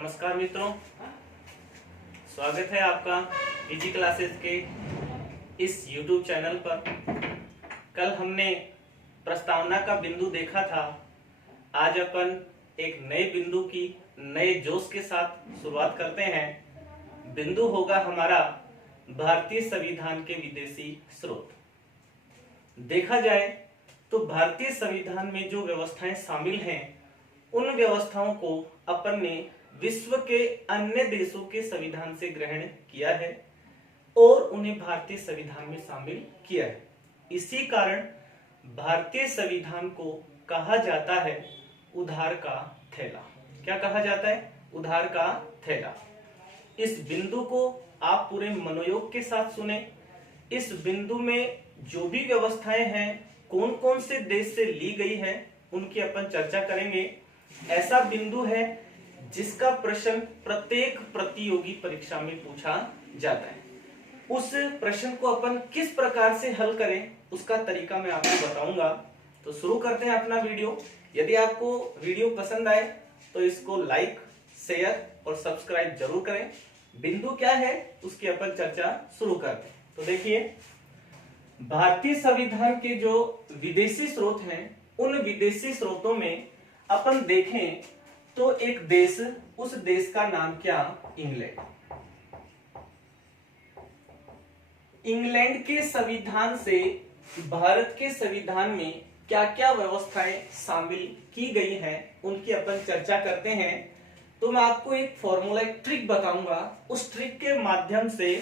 नमस्कार मित्रों, स्वागत है आपका इजी क्लासेस के इस YouTube चैनल पर। कल हमने प्रस्तावना का बिंदु देखा था। आज अपन एक नए बिंदु की नए जोश के साथ शुरुआत करते हैं। बिंदु होगा हमारा भारतीय संविधान के विदेशी स्रोत। देखा जाए तो भारतीय संविधान में जो व्यवस्थाएं शामिल हैं, उन व्यवस्थाओं को अपन ने विश्व के अन्य देशों के संविधान से ग्रहण किया है और उन्हें भारतीय संविधान में शामिल किया है। इसी कारण भारतीय संविधान को कहा जाता है उधार का थैला। क्या कहा जाता है? उधार का थैला। इस बिंदु को आप पूरे मनोयोग के साथ सुने। इस बिंदु में जो भी व्यवस्थाएं हैं, कौन कौन से देश से ली गई है, उनकी अपन चर्चा करेंगे। ऐसा बिंदु है जिसका प्रश्न प्रत्येक प्रतियोगी परीक्षा में पूछा जाता है। उस प्रश्न को अपन किस प्रकार से हल करें, उसका तरीका मैं आपको बताऊंगा। तो शुरू करते हैं अपना वीडियो। यदि आपको वीडियो पसंद आए तो इसको लाइक, शेयर और सब्सक्राइब जरूर करें। बिंदु क्या है उसकी अपन चर्चा शुरू करते हैं। तो देखिए, भारतीय संविधान के जो विदेशी स्रोत हैं, उन विदेशी स्रोतों में अपन देखें तो एक देश, उस देश का नाम क्या? इंग्लैंड। इंग्लैंड के संविधान से भारत के संविधान में क्या क्या व्यवस्थाएं शामिल की गई हैं, उनकी अपन चर्चा करते हैं। तो मैं आपको एक फॉर्मूला, एक ट्रिक बताऊंगा। उस ट्रिक के माध्यम से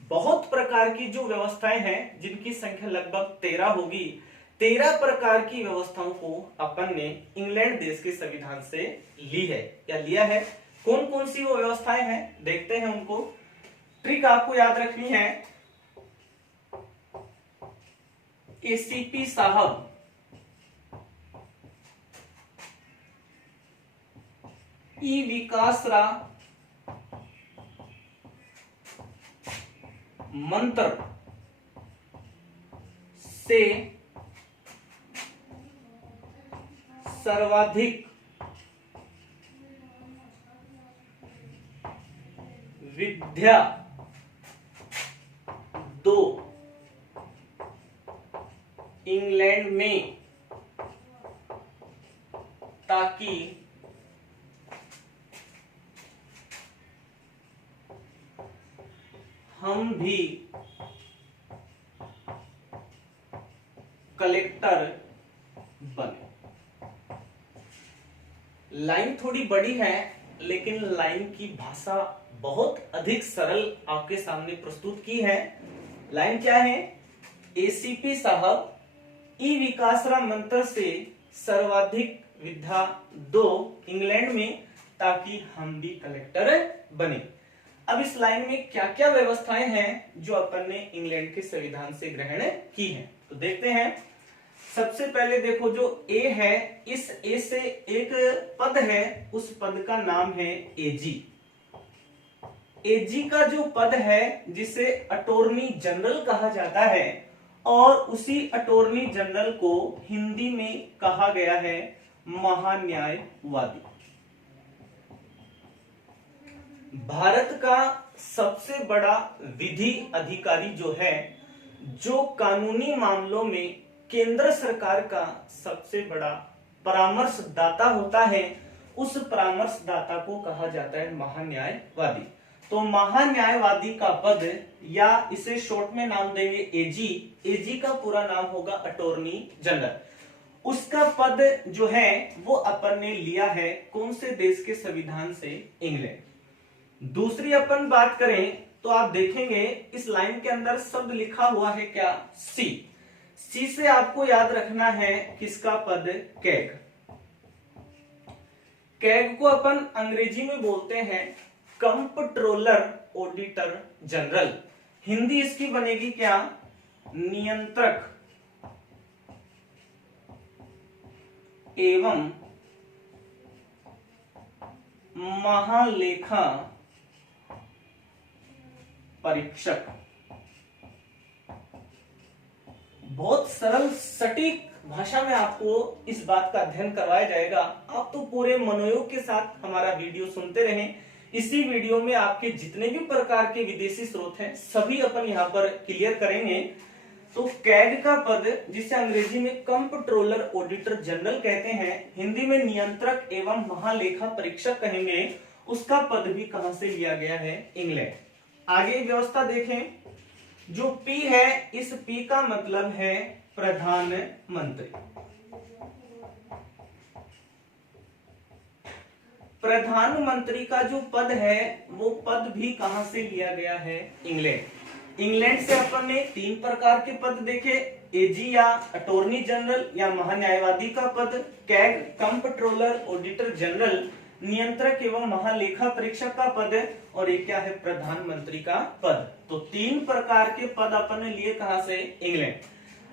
बहुत प्रकार की जो व्यवस्थाएं हैं, जिनकी संख्या लगभग 13 होगी, 13 प्रकार की व्यवस्थाओं को अपन ने इंग्लैंड देश के संविधान से ली है या लिया है। कौन कौन सी वो व्यवस्थाएं हैं, देखते हैं उनको। ट्रिक आपको याद रखनी है। एसीपी साहब ई विकासरा मंत्र से सर्वाधिक विद्या दो इंग्लैंड में, ताकि हम भी कलेक्टर बने। लाइन थोड़ी बड़ी है, लेकिन लाइन की भाषा बहुत अधिक सरल आपके सामने प्रस्तुत की है। लाइन क्या है? एसीपी साहब ई विकासरा मंत्र से सर्वाधिक विद्या दो इंग्लैंड में, ताकि हम भी कलेक्टर बने। अब इस लाइन में क्या क्या व्यवस्थाएं हैं जो अपन ने इंग्लैंड के संविधान से ग्रहण की हैं, तो देखते हैं। सबसे पहले देखो, जो ए है, इस ए से एक पद है, उस पद का नाम है एजी। एजी का जो पद है, जिसे अटॉर्नी जनरल कहा जाता है, और उसी अटॉर्नी जनरल को हिंदी में कहा गया है महान्यायवादी। भारत का सबसे बड़ा विधि अधिकारी जो है, जो कानूनी मामलों में केंद्र सरकार का सबसे बड़ा परामर्शदाता होता है, उस परामर्शदाता को कहा जाता है महान्यायवादी। तो महान्यायवादी का पद, या इसे शॉर्ट में नाम देंगे एजी। एजी का पूरा नाम होगा अटॉर्नी जनरल। उसका पद जो है वो अपन ने लिया है कौन से देश के संविधान से? इंग्लैंड। दूसरी अपन बात करें तो आप देखेंगे इस लाइन के अंदर शब्द लिखा हुआ है क्या? सी। सी से आपको याद रखना है किसका पद? कैग। कैग को अपन अंग्रेजी में बोलते हैं कंप्ट्रोलर ऑडिटर जनरल। हिंदी इसकी बनेगी क्या? नियंत्रक एवं महालेखा परीक्षक। बहुत सरल सटीक भाषा में आपको इस बात का अध्ययन करवाया जाएगा। आप तो पूरे मनोयोग के साथ हमारा वीडियो सुनते रहें। इसी वीडियो में आपके जितने भी प्रकार के विदेशी स्रोत हैं सभी अपन यहाँ पर क्लियर करेंगे। तो कैग का पद, जिसे अंग्रेजी में कंप्ट्रोलर ऑडिटर जनरल कहते हैं, हिंदी में नियंत्रक एवं महालेखा परीक्षक कहेंगे, उसका पद भी कहां से लिया गया है? इंग्लैंड। आगे व्यवस्था देखें, जो पी है, इस पी का मतलब है प्रधानमंत्री। प्रधानमंत्री का जो पद है वो पद भी कहां से लिया गया है? इंग्लैंड। इंग्लैंड से अपन ने 3 प्रकार के पद देखे, एजी या अटॉर्नी जनरल या महान्यायवादी का पद, कैग कंप्ट्रोलर ऑडिटर जनरल नियंत्रक एवं महालेखा परीक्षक का पद, और ये क्या है? प्रधानमंत्री का पद। तो 3 प्रकार के पद अपन ने लिए कहां से? इंग्लैंड।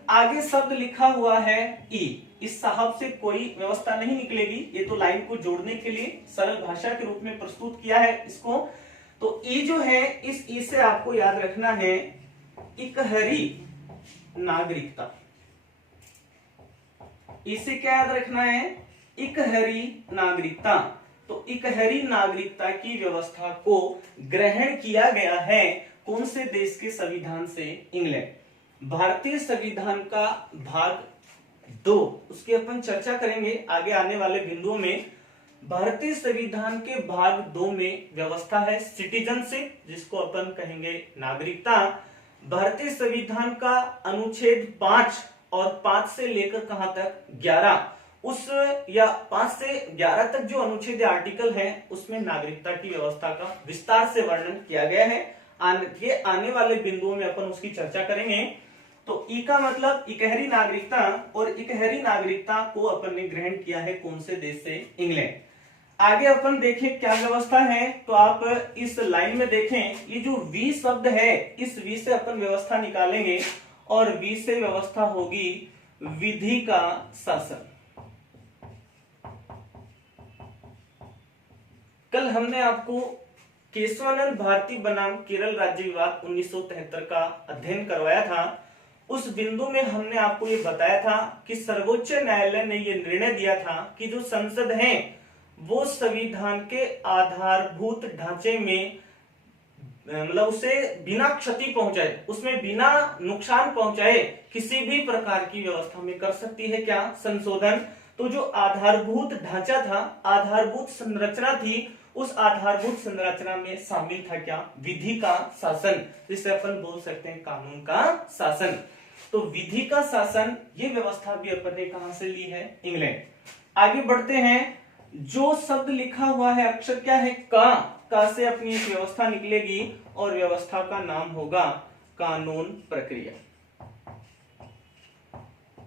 आगे शब्द लिखा हुआ है ई, इस साहब से कोई व्यवस्था नहीं निकलेगी, ये तो लाइन को जोड़ने के लिए सरल भाषा के रूप में प्रस्तुत किया है इसको। तो ई जो है, इस ई से आपको याद रखना है इकहरी नागरिकता। इसे क्या याद रखना है? इकहरी नागरिकता। तो इकहरी नागरिकता की व्यवस्था को ग्रहण किया गया है कौन से देश के संविधान से? इंग्लैंड। भारतीय संविधान का भाग 2, उसकी अपन चर्चा करेंगे आगे आने वाले बिंदुओं में। भारतीय संविधान के भाग 2 में व्यवस्था है सिटीजनशिप, जिसको अपन कहेंगे नागरिकता। भारतीय संविधान का अनुच्छेद 5 और 5 से लेकर कहां तक? 11, उस या 5 से 11 तक जो अनुच्छेद आर्टिकल है उसमें नागरिकता की व्यवस्था का विस्तार से वर्णन किया गया है। आने वाले बिंदुओं में अपन उसकी चर्चा करेंगे। तो ई का मतलब इकहरी नागरिकता, और इकहरी नागरिकता को अपन ने ग्रहण किया है कौन से देश से? इंग्लैंड। आगे अपन देखें क्या व्यवस्था है, तो आप इस लाइन में देखें, ये जो वी शब्द है, इस वी से अपन व्यवस्था निकालेंगे, और वी से व्यवस्था होगी विधि का शासन। कल हमने आपको केशवानंद भारती बनाम केरल राज्य विवाद 1973 का अध्ययन करवाया था। उस बिंदु में हमने आपको ये बताया था कि सर्वोच्च न्यायालय ने ये निर्णय दिया था कि जो संसद है वो संविधान के आधारभूत ढांचे में, मतलब उसे बिना क्षति पहुंचाए, उसमें बिना नुकसान पहुंचाए किसी भी प्रकार की व्यवस्था में कर सकती है क्या? संशोधन। तो जो आधारभूत ढांचा था, आधारभूत संरचना थी, उस आधारभूत संरचना में शामिल था क्या? विधि का शासन, जिसे अपन बोल सकते हैं कानून का शासन। तो विधि का शासन, ये व्यवस्था भी अपन ने कहां से ली है? इंग्लैंड। आगे बढ़ते हैं, जो शब्द लिखा हुआ है अक्षर क्या है? का से अपनी एक व्यवस्था निकलेगी, और व्यवस्था का नाम होगा कानून प्रक्रिया।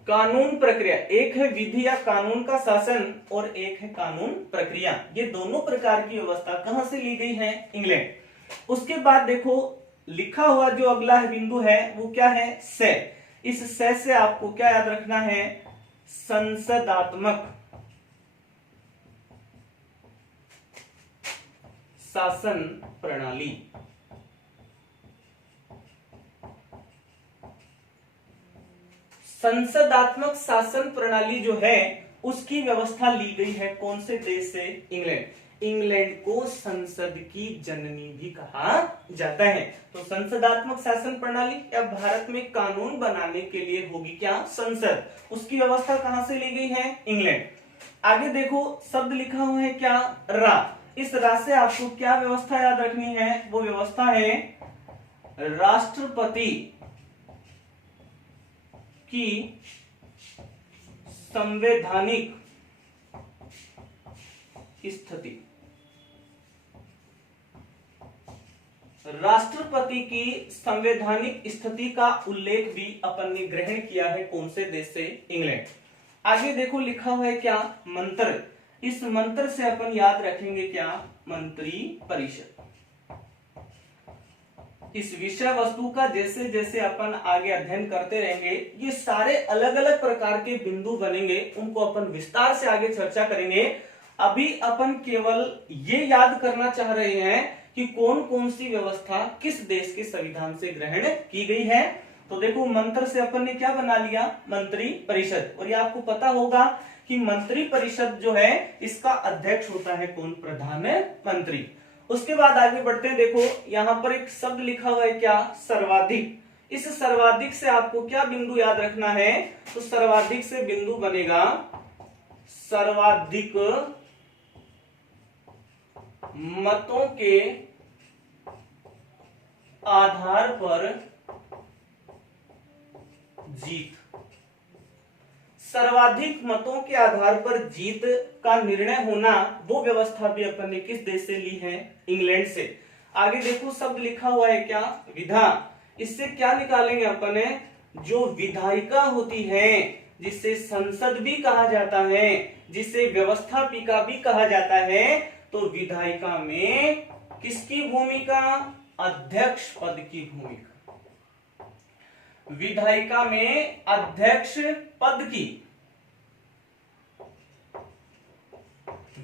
कानून प्रक्रिया, एक है विधि या कानून का शासन और एक है कानून प्रक्रिया। ये दोनों प्रकार की व्यवस्था कहां से ली गई है? इंग्लैंड। उसके बाद देखो लिखा हुआ जो अगला बिंदु है वो क्या है? से। इस से आपको क्या याद रखना है? संसदात्मक शासन प्रणाली। संसदात्मक शासन प्रणाली जो है उसकी व्यवस्था ली गई है कौन से देश से? इंग्लैंड। इंग्लैंड को संसद की जननी भी कहा जाता है। तो संसदात्मक शासन प्रणाली, या भारत में कानून बनाने के लिए होगी क्या? संसद। उसकी व्यवस्था कहां से ली गई है? इंग्लैंड। आगे देखो शब्द लिखा हुआ है क्या? रा। इस रा से आपको क्या व्यवस्था याद रखनी है? वो व्यवस्था है राष्ट्रपति की संवैधानिक स्थिति। राष्ट्रपति की संवैधानिक स्थिति का उल्लेख भी अपन ने ग्रहण किया है कौन से देश से? इंग्लैंड। आगे देखो लिखा हुआ है क्या? मंत्र। इस मंत्र से अपन याद रखेंगे क्या? मंत्री परिषद। इस विषय वस्तु का जैसे जैसे अपन आगे अध्ययन करते रहेंगे ये सारे अलग अलग प्रकार के बिंदु बनेंगे, उनको अपन विस्तार से आगे चर्चा करेंगे। अभी अपन केवल ये याद करना चाह रहे हैं कि कौन कौन सी व्यवस्था किस देश के संविधान से ग्रहण की गई है। तो देखो मंत्र से अपन ने क्या बना लिया, मंत्री परिषद। और ये आपको पता होगा कि मंत्री परिषद जो है इसका अध्यक्ष होता है कौन, प्रधानमंत्री। उसके बाद आगे बढ़ते हैं। देखो यहां पर एक शब्द लिखा हुआ है क्या, सर्वाधिक। इस सर्वाधिक से आपको क्या बिंदु याद रखना है, तो सर्वाधिक से बिंदु बनेगा सर्वाधिक मतों के आधार पर जीत। सर्वाधिक मतों के आधार पर जीत का निर्णय होना, वो व्यवस्था भी अपन ने किस देश से ली है, इंग्लैंड से। आगे देखो शब्द लिखा हुआ है क्या, विधा। इससे क्या निकालेंगे अपन ने, जो विधायिका होती है, जिसे संसद भी कहा जाता है, जिसे व्यवस्थापिका भी कहा जाता है, तो विधायिका में किसकी भूमिका, अध्यक्ष पद की भूमिका। विधायिका में अध्यक्ष पद की,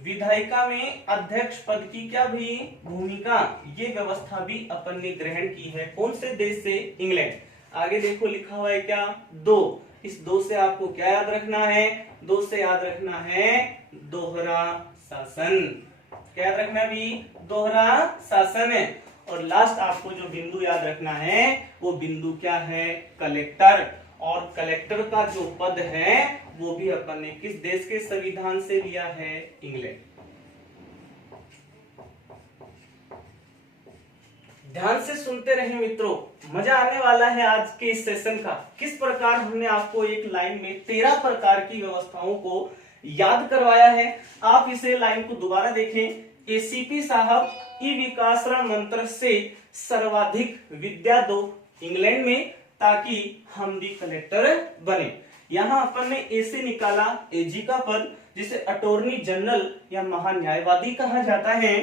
विधायिका में अध्यक्ष पद की क्या भी भूमिका, ये व्यवस्था भी अपन ने ग्रहण की है। कौन से देश से, इंग्लैंड। आगे देखो लिखा हुआ है क्या, दो। इस दो से आपको क्या याद रखना है, दो से याद रखना है दोहरा शासन। क्या याद रखना है भी, दोहरा शासन है। और लास्ट आपको जो बिंदु याद रखना है वो बिंदु क्या है, कलेक्टर। और कलेक्टर का जो पद है वो भी अपन ने किस देश के संविधान से लिया है, इंग्लैंड। ध्यान से सुनते रहे मित्रों, मजा आने वाला है आज के इस सेशन का। किस प्रकार हमने आपको एक लाइन में 13 प्रकार की व्यवस्थाओं को याद करवाया है। आप इसे लाइन को दोबारा देखें। एसीपी साहब ई विकासराम मंत्र से सर्वाधिक विद्या दो इंग्लैंड में, ताकि हम भी कलेक्टर बने। यहां अपन ने ए से निकाला एजी का पद, जिसे अटॉर्नी जनरल या महान्यायवादी कहा जाता है।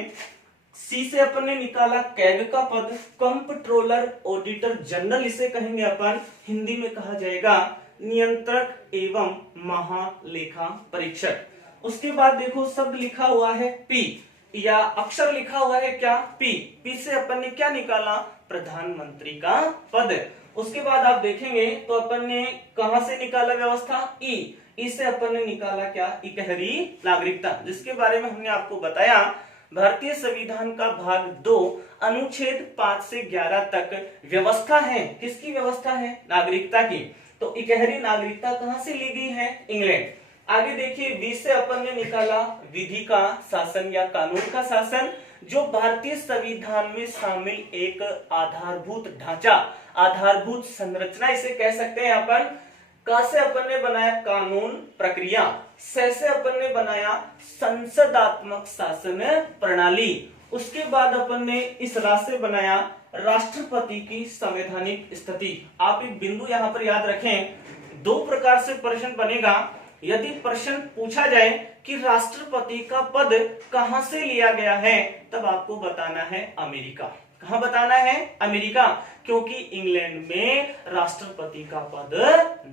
सी से अपन ने निकाला कैग का पद, कंप्ट्रोलर ऑडिटर जनरल इसे कहेंगे अपन, हिंदी में कहा जाएगा नियंत्रक एवं महालेखा परीक्षक। उसके बाद देखो शब्द लिखा हुआ है पी, या अक्षर लिखा हुआ है क्या, पी। पी से अपन ने क्या निकाला, प्रधानमंत्री का पद। उसके बाद आप देखेंगे तो अपन ने कहां से निकाला व्यवस्था, ई। ई से अपन ने निकाला क्या, इकहरी नागरिकता, जिसके बारे में हमने आपको बताया भारतीय संविधान का भाग 2 अनुच्छेद 5 से 11 तक व्यवस्था है, किसकी व्यवस्था है, नागरिकता की। तो इकहरी नागरिकता कहां से ली गई है, इंग्लैंड। आगे देखिए बी से अपन ने निकाला विधि का शासन या कानून का शासन, जो भारतीय संविधान में शामिल एक आधारभूत ढांचा, आधारभूत संरचना इसे कह सकते हैं अपन। का से अपन ने बनाया कानून प्रक्रिया, से अपन ने बनाया संसदात्मक शासन प्रणाली। उसके बाद अपन ने इस रा से बनाया राष्ट्रपति की संवैधानिक स्थिति। आप एक बिंदु यहां पर याद रखें, दो प्रकार से प्रश्न बनेगा। यदि प्रश्न पूछा जाए कि राष्ट्रपति का पद कहां से लिया गया है, तब आपको बताना है अमेरिका। कहां बताना है, अमेरिका, क्योंकि इंग्लैंड में राष्ट्रपति का पद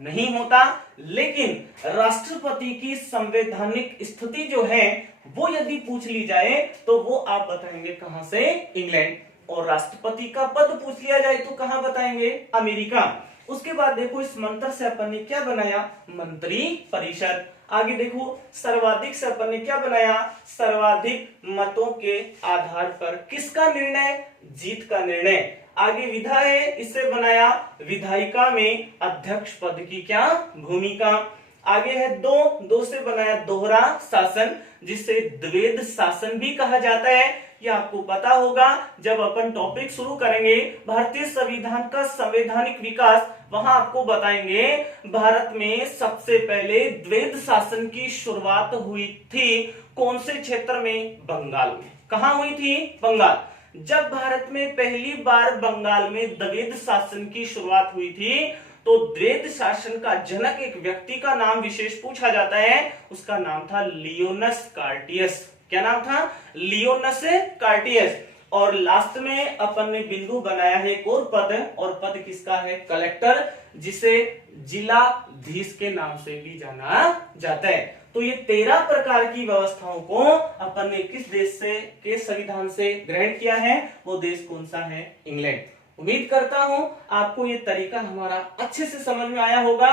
नहीं होता। लेकिन राष्ट्रपति की संवैधानिक स्थिति जो है वो यदि पूछ ली जाए तो वो आप बताएंगे कहां से, इंग्लैंड। और राष्ट्रपति का पद पूछ लिया जाए तो कहां बताएंगे, अमेरिका। उसके बाद देखो इस मंत्र से अपन ने क्या बनाया, मंत्री परिषद। आगे देखो सर्वाधिक से अपन ने क्या बनाया, सर्वाधिक मतों के आधार पर किसका निर्णय, जीत का निर्णय। आगे विधा है, इससे बनाया विधायिका में अध्यक्ष पद की क्या भूमिका। आगे है दो से बनाया दोहरा शासन, जिसे द्वैध शासन भी कहा जाता है। ये आपको पता होगा जब अपन टॉपिक शुरू करेंगे भारतीय संविधान का संवैधानिक विकास, वहां आपको बताएंगे भारत में सबसे पहले द्वैध शासन की शुरुआत हुई थी कौन से क्षेत्र में, बंगाल में। कहां हुई थी, बंगाल। जब भारत में पहली बार बंगाल में द्वैध शासन की शुरुआत हुई थी तो द्वैध शासन का जनक एक व्यक्ति का नाम विशेष पूछा जाता है, उसका नाम था लियोनस कार्टियस। क्या नाम था, लियोनस कार्टियस। और लास्ट में अपन ने बिंदु बनाया है एक और पद, और पद किसका है, कलेक्टर, जिसे जिलाधीश के नाम से भी जाना जाता है। तो ये 13 प्रकार की व्यवस्थाओं को अपन ने किस देश से के संविधान से ग्रहण किया है, वो देश कौन सा है, इंग्लैंड। उम्मीद करता हूं आपको ये तरीका हमारा अच्छे से समझ में आया होगा।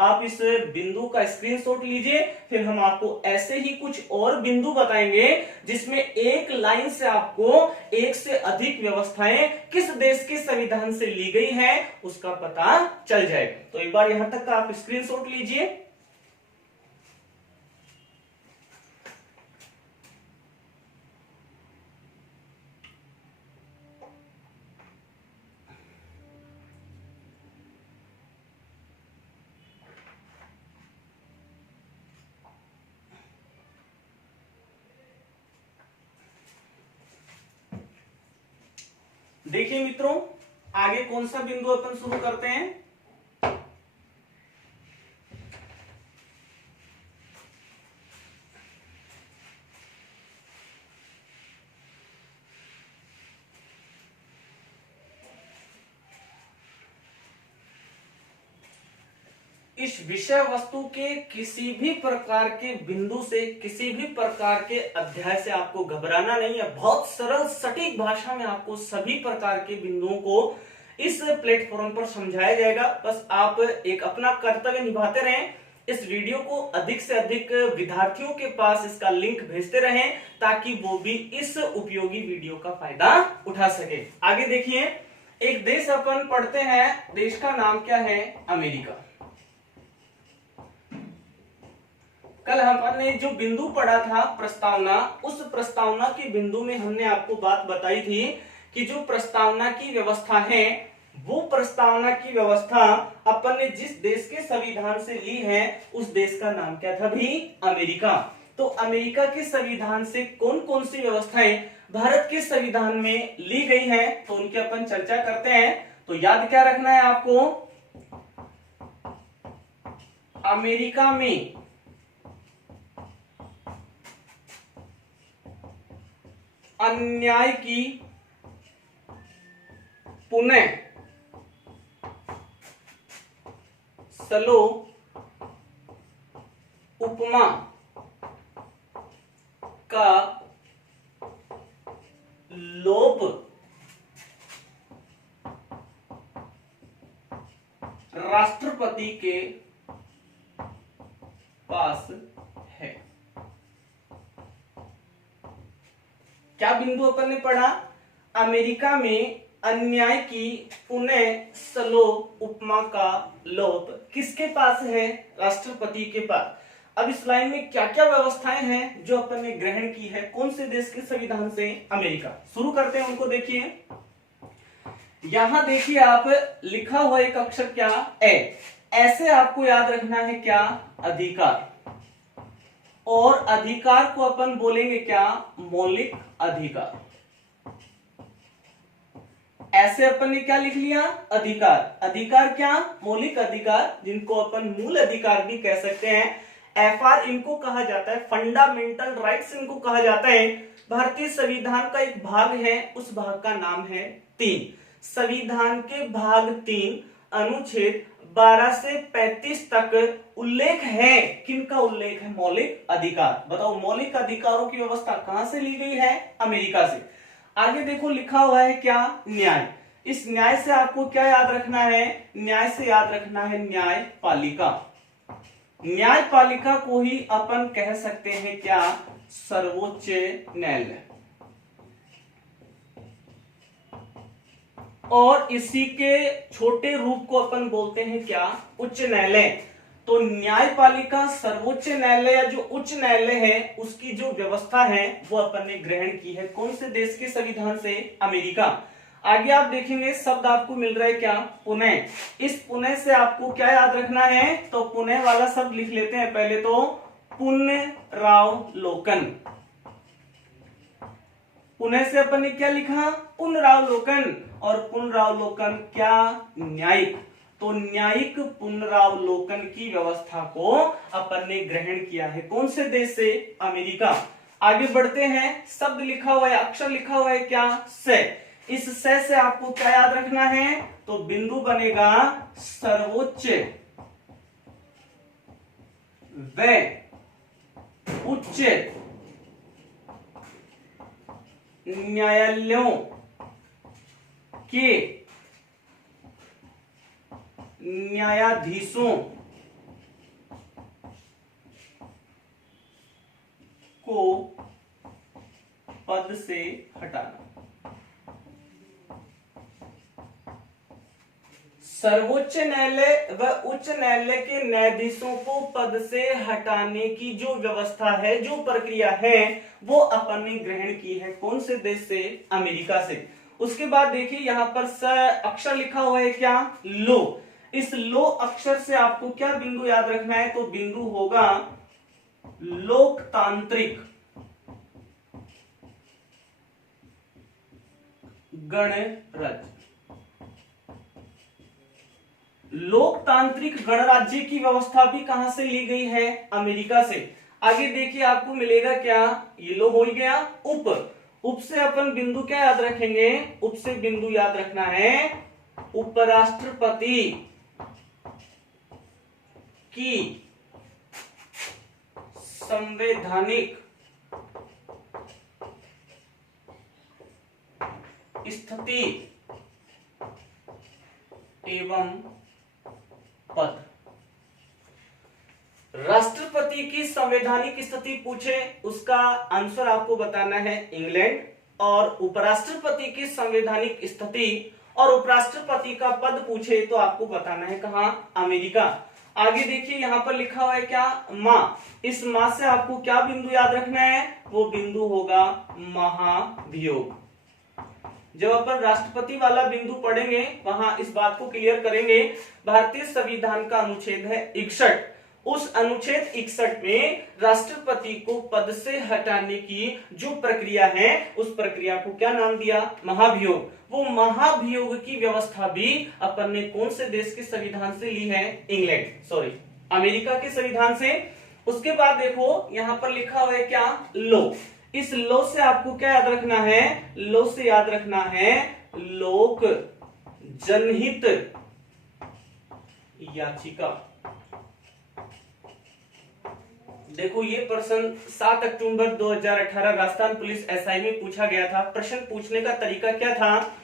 आप इस बिंदु का स्क्रीनशॉट लीजिए, फिर हम आपको ऐसे ही कुछ और बिंदु बताएंगे जिसमें एक लाइन से आपको एक से अधिक व्यवस्थाएं किस देश के संविधान से ली गई है उसका पता चल जाएगा। तो एक बार यहां तक का आप स्क्रीनशॉट लीजिए। देखिए मित्रों, आगे कौन सा बिंदु अपन शुरू करते हैं। इस विषय वस्तु के किसी भी प्रकार के बिंदु से, किसी भी प्रकार के अध्याय से आपको घबराना नहीं है। बहुत सरल सटीक भाषा में आपको सभी प्रकार के बिंदुओं को इस प्लेटफॉर्म पर समझाया जाएगा। बस आप एक अपना कर्तव्य निभाते रहें, इस वीडियो को अधिक से अधिक विद्यार्थियों के पास इसका लिंक भेजते रहें ताकि वो भी इस उपयोगी वीडियो का फायदा उठा सके। आगे देखिए, एक देश अपन पढ़ते हैं, देश का नाम क्या है, अमेरिका। कल हमने जो बिंदु पढ़ा था प्रस्तावना, उस प्रस्तावना के बिंदु में हमने आपको बात बताई थी कि जो प्रस्तावना की व्यवस्था है वो प्रस्तावना की व्यवस्था अपन ने जिस देश के संविधान से ली है उस देश का नाम क्या था भी, अमेरिका। तो अमेरिका के संविधान से कौन कौन सी व्यवस्थाएं भारत के संविधान में ली गई हैं तो उनकी अपन चर्चा करते हैं। तो याद क्या रखना है आपको, अमेरिका में अन्याय की पुनः सलो उपमा का लोप राष्ट्रपति के पास है। क्या बिंदु अपन ने पढ़ा, अमेरिका में अन्याय की पुनः सलो उपमा का लोप किसके पास है, राष्ट्रपति के पास। अब इस लाइन में क्या क्या व्यवस्थाएं हैं जो अपन ने ग्रहण की है, कौन से देश के संविधान से, अमेरिका। शुरू करते हैं उनको। देखिए यहां देखिए आप लिखा हुआ एक अक्षर क्या, ए। ऐसे आपको याद रखना है क्या, अधिकार। और अधिकार को अपन बोलेंगे क्या, मौलिक अधिकार। ऐसे अपन ने क्या लिख लिया, अधिकार। अधिकार क्या, मौलिक अधिकार, जिनको अपन मूल अधिकार भी कह सकते हैं। एफआर इनको कहा जाता है, फंडामेंटल राइट्स इनको कहा जाता है। भारतीय संविधान का एक भाग है, उस भाग का नाम है 3। संविधान के भाग 3 अनुच्छेद 12 से 35 तक उल्लेख है, किनका उल्लेख है, मौलिक अधिकार। बताओ मौलिक अधिकारों की व्यवस्था कहां से ली गई है, अमेरिका से। आगे देखो लिखा हुआ है क्या, न्याय। इस न्याय से आपको क्या याद रखना है, न्याय से याद रखना है न्यायपालिका। न्यायपालिका को ही अपन कह सकते हैं क्या, सर्वोच्च न्यायालय। और इसी के छोटे रूप को अपन बोलते हैं क्या, उच्च न्यायालय। तो न्यायपालिका, सर्वोच्च न्यायालय या जो उच्च न्यायालय है उसकी जो व्यवस्था है वो अपन ने ग्रहण की है, कौन से देश के संविधान से, अमेरिका। आगे आप देखेंगे शब्द आपको मिल रहा है क्या, पुनः। इस पुनः से आपको क्या याद रखना है, तो पुनः वाला शब्द लिख लेते हैं पहले तो, पुनरावलोकन। पुनः से अपन ने क्या लिखा, पुनरावलोकन। और पुनरावलोकन क्या, न्यायिक। तो न्यायिक पुनरावलोकन की व्यवस्था को अपन ने ग्रहण किया है, कौन से देश से, अमेरिका। आगे बढ़ते हैं, शब्द लिखा हुआ है, अक्षर लिखा हुआ है क्या, से। इस से आपको क्या याद रखना है, तो बिंदु बनेगा सर्वोच्च व उच्च न्यायालयों के न्यायाधीशों को पद से हटाना। सर्वोच्च न्यायालय व उच्च न्यायालय के न्यायाधीशों को पद से हटाने की जो व्यवस्था है, जो प्रक्रिया है, वो अपन ने ग्रहण की है। कौन से देश से? अमेरिका से। उसके बाद देखिए यहां पर अक्षर लिखा हुआ है क्या? लो। इस लो अक्षर से आपको क्या बिंदु याद रखना है? तो बिंदु होगा लोकतांत्रिक गणराज्य। लोकतांत्रिक गणराज्य की व्यवस्था भी कहां से ली गई है? अमेरिका से। आगे देखिए आपको मिलेगा क्या? ये लो हो गया। उप, उप से अपन बिंदु क्या याद रखेंगे? उप से बिंदु याद रखना है उपराष्ट्रपति की संवैधानिक स्थिति एवं पद। राष्ट्रपति की संवैधानिक स्थिति पूछे, उसका आंसर आपको बताना है इंग्लैंड। और उपराष्ट्रपति की संवैधानिक स्थिति और उपराष्ट्रपति का पद पूछे तो आपको बताना है कहां? अमेरिका। आगे देखिए यहां पर लिखा हुआ है क्या? मां। इस मां से आपको क्या बिंदु याद रखना है? वो बिंदु होगा महाभियोग। जब अपन राष्ट्रपति वाला बिंदु पढ़ेंगे वहां इस बात को क्लियर करेंगे। भारतीय संविधान का अनुच्छेद है 61। उस अनुच्छेद 61 में राष्ट्रपति को पद से हटाने की जो प्रक्रिया है, उस प्रक्रिया को क्या नाम दिया? महाभियोग। वो महाभियोग की व्यवस्था भी अपन ने कौन से देश के संविधान से ली है? अमेरिका के संविधान से। उसके बाद देखो यहां पर लिखा हुआ है क्या? लो। इस लो से आपको क्या याद रखना है? लो से याद रखना है लोक जनहित याचिका। देखो ये प्रश्न 7 अक्टूबर 2018 राजस्थान पुलिस एसआई में पूछा गया था। प्रश्न पूछने का तरीका क्या था?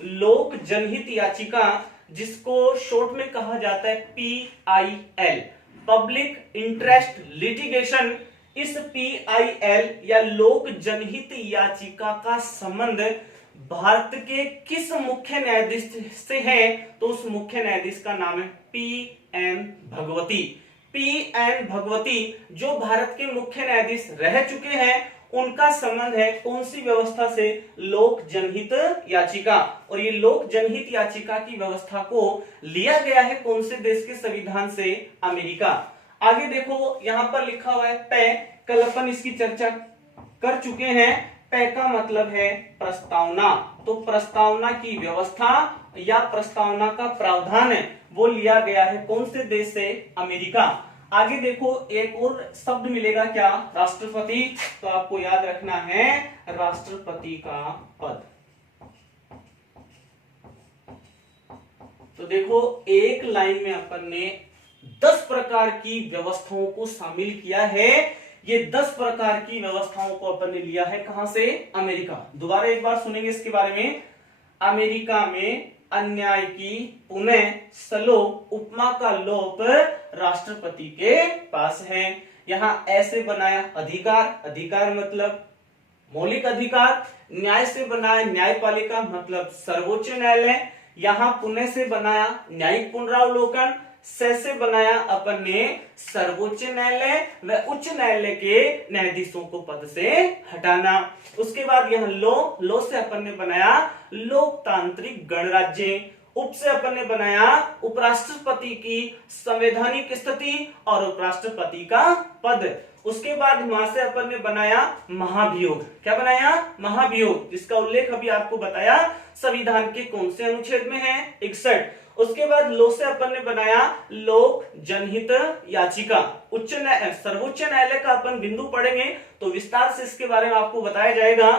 लोक जनहित याचिका, जिसको शॉर्ट में कहा जाता है PIL, पब्लिक इंटरेस्ट लिटिगेशन। इस PIL या लोक जनहित याचिका का संबंध भारत के किस मुख्य न्यायाधीश से है? तो उस मुख्य न्यायाधीश का नाम है PN भगवती। PN भगवती जो भारत के मुख्य न्यायाधीश रह चुके हैं, उनका संबंध है कौन सी व्यवस्था से? लोक जनहित याचिका। और ये लोक जनहित याचिका की व्यवस्था को लिया गया है कौन से देश के संविधान से? अमेरिका। आगे देखो यहां पर लिखा हुआ है पे। कल अपन इसकी चर्चा कर चुके हैं। पे का मतलब है प्रस्तावना। तो प्रस्तावना की व्यवस्था या प्रस्तावना का प्रावधान है वो लिया गया है कौन से देश से? अमेरिका। आगे देखो एक और शब्द मिलेगा क्या? राष्ट्रपति। तो आपको याद रखना है राष्ट्रपति का पद। तो देखो एक लाइन में अपन ने 10 प्रकार की व्यवस्थाओं को शामिल किया है। ये 10 प्रकार की व्यवस्थाओं को अपन ने लिया है कहां से? अमेरिका। दोबारा एक बार सुनेंगे इसके बारे में। अमेरिका में अन्याय की पुनः सलोप उपमा का लोप राष्ट्रपति के पास है। यहां ऐसे बनाया अधिकार, अधिकार मतलब मौलिक अधिकार। न्याय से बनाया न्यायपालिका मतलब सर्वोच्च न्यायालय। यहां पुनः से बनाया न्यायिक पुनरावलोकन। से बनाया अपन ने सर्वोच्च न्यायालय व उच्च न्यायालय के न्यायाधीशों को पद से हटाना। उसके बाद यह लो से अपन ने बनाया लोकतांत्रिक गणराज्य। उप से अपन ने बनाया उपराष्ट्रपति की संवैधानिक स्थिति और उपराष्ट्रपति का पद। उसके बाद वहां से अपन ने बनाया महाभियोग। क्या बनाया? महाभियोग, जिसका उल्लेख अभी आपको बताया संविधान के कौन से अनुच्छेद में है? 61। उसके बाद लो से अपन ने बनाया लोक जनहित याचिका। सर्वोच्च न्यायालय का अपन बिंदु पढ़ेंगे तो विस्तार से इसके बारे में आपको बताया जाएगा।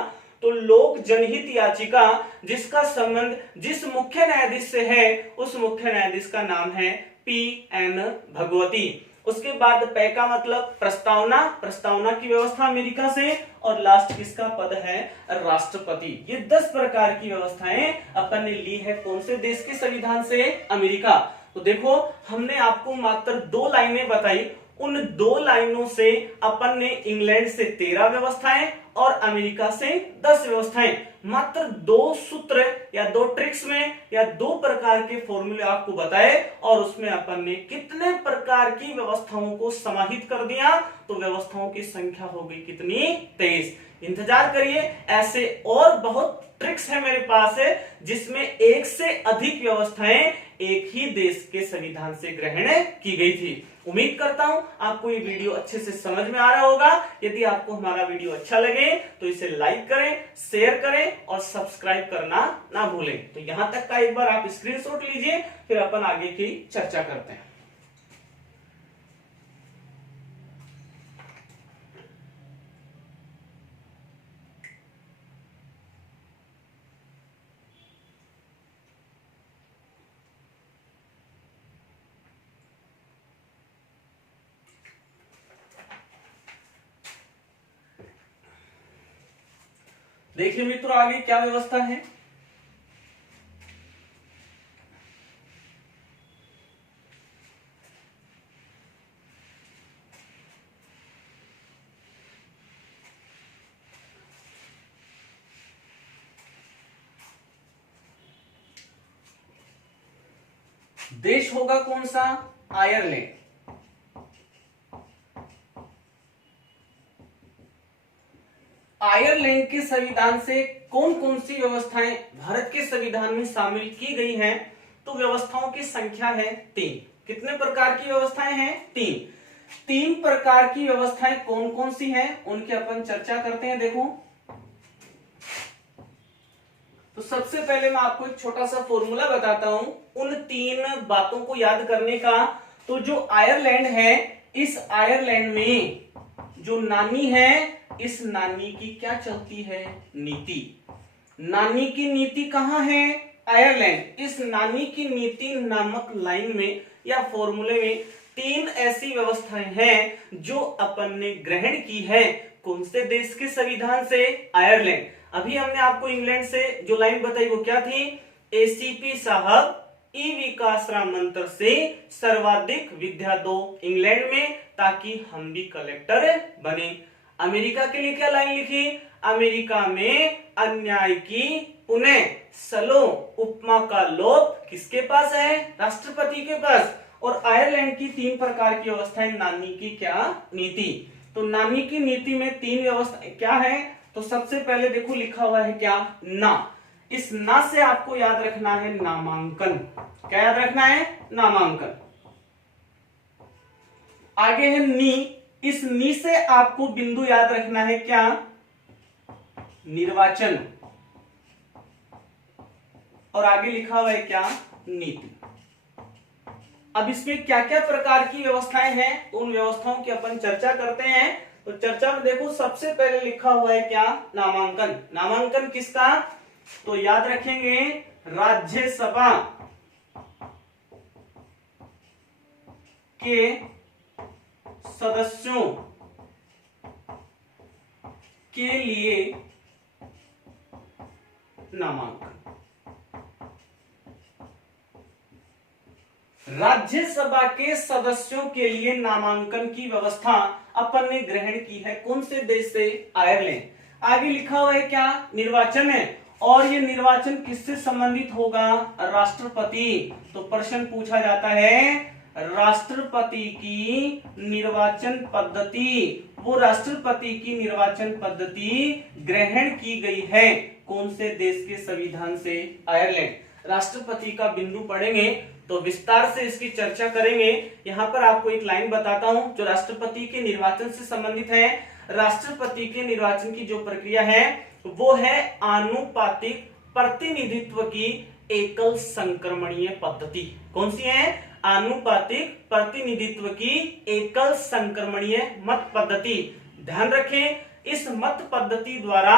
तो लोक जनहित याचिका जिसका संबंध जिस मुख्य न्यायाधीश से है, उस मुख्य न्यायाधीश का नाम है PN भगवती। उसके बाद पे का मतलब प्रस्तावना, प्रस्तावना की व्यवस्था अमेरिका से। और लास्ट किसका पद है? राष्ट्रपति। ये 10 प्रकार की व्यवस्थाएं अपन ने ली है कौन से देश के संविधान से? अमेरिका। तो देखो हमने आपको मात्र 2 लाइनें बताई, उन 2 लाइनों से अपन ने इंग्लैंड से 13 व्यवस्थाएं और अमेरिका से 10 व्यवस्थाएं, मात्र 2 सूत्र या 2 ट्रिक्स में या 2 प्रकार के फॉर्मूले आपको बताए और उसमें अपन ने कितने प्रकार की व्यवस्थाओं को समाहित कर दिया। तो व्यवस्थाओं की संख्या हो गई कितनी? 23। इंतजार करिए, ऐसे और बहुत ट्रिक्स है मेरे पास है जिसमें एक से अधिक व्यवस्थाएं एक ही देश के संविधान से ग्रहण की गई थी। उम्मीद करता हूं आपको ये वीडियो अच्छे से समझ में आ रहा होगा। यदि आपको हमारा वीडियो अच्छा लगे तो इसे लाइक करें, शेयर करें और सब्सक्राइब करना ना भूलें। तो यहां तक का एक बार आप स्क्रीनशॉट लीजिए, फिर अपन आगे की चर्चा करते हैं। देखिए मित्रों, आगे क्या व्यवस्था है। देश होगा कौन सा? आयरलैंड। आयरलैंड के संविधान से कौन कौन सी व्यवस्थाएं भारत के संविधान में शामिल की गई हैं? तो व्यवस्थाओं की संख्या है 3। कितने प्रकार की व्यवस्थाएं हैं? 3 प्रकार की व्यवस्थाएं कौन कौन सी हैं उनकी अपन चर्चा करते हैं। देखो, तो सबसे पहले मैं आपको एक छोटा सा फॉर्मूला बताता हूं उन 3 बातों को याद करने का। तो जो आयरलैंड है, इस आयरलैंड में जो नानी है, इस नानी की क्या चलती है? नीति। नानी की नीति कहां है? आयरलैंड। इस नानी की नीति नामक लाइन में या फॉर्मूले में 3 ऐसी व्यवस्थाएं हैं जो अपन ने ग्रहण की है। कौन से देश के संविधान से? आयरलैंड। अभी हमने आपको इंग्लैंड से जो लाइन बताई वो क्या थी? एसीपी साहब ई विकास राम मंत्र से सर्वाधिक विद्या दो इंग्लैंड में, ताकि हम भी कलेक्टर बने। अमेरिका के लिए क्या लाइन लिखी? अमेरिका में अन्याय की पुनः सलो उपमा का लोप किसके पास है? राष्ट्रपति के पास। और आयरलैंड की 3 प्रकार की व्यवस्थाएं, नानी की क्या? नीति। तो नानी की नीति में 3 व्यवस्थाएं क्या है? तो सबसे पहले देखो लिखा हुआ है क्या? ना। इस ना से आपको याद रखना है नामांकन। क्या याद रखना है? नामांकन। आगे है नी। इस नी से आपको बिंदु याद रखना है क्या? निर्वाचन। और आगे लिखा हुआ है क्या? नीति। अब इसमें क्या क्या प्रकार की व्यवस्थाएं हैं तो उन व्यवस्थाओं की अपन चर्चा करते हैं। तो चर्चा में देखो सबसे पहले लिखा हुआ है क्या? नामांकन। नामांकन किसका? तो याद रखेंगे राज्यसभा के सदस्यों के लिए नामांकन। राज्यसभा के सदस्यों के लिए नामांकन की व्यवस्था अपन ने ग्रहण की है। कौन से देश से? आयरलैंड। आगे लिखा हुआ है क्या? निर्वाचन है। और ये निर्वाचन किससे संबंधित होगा? राष्ट्रपति। तो प्रश्न पूछा जाता है राष्ट्रपति की निर्वाचन पद्धति, वो राष्ट्रपति की निर्वाचन पद्धति ग्रहण की गई है कौन से देश के संविधान से? आयरलैंड। राष्ट्रपति का बिंदु पढ़ेंगे तो विस्तार से इसकी चर्चा करेंगे। यहां पर आपको एक लाइन बताता हूं जो राष्ट्रपति के निर्वाचन से संबंधित है। राष्ट्रपति के निर्वाचन की जो प्रक्रिया है वो है आनुपातिक प्रतिनिधित्व की एकल संक्रमणीय पद्धति। कौन सी है? आनुपातिक प्रतिनिधित्व की एकल संक्रमणीय मत पद्धति। ध्यान रखें, इस मत पद्धति द्वारा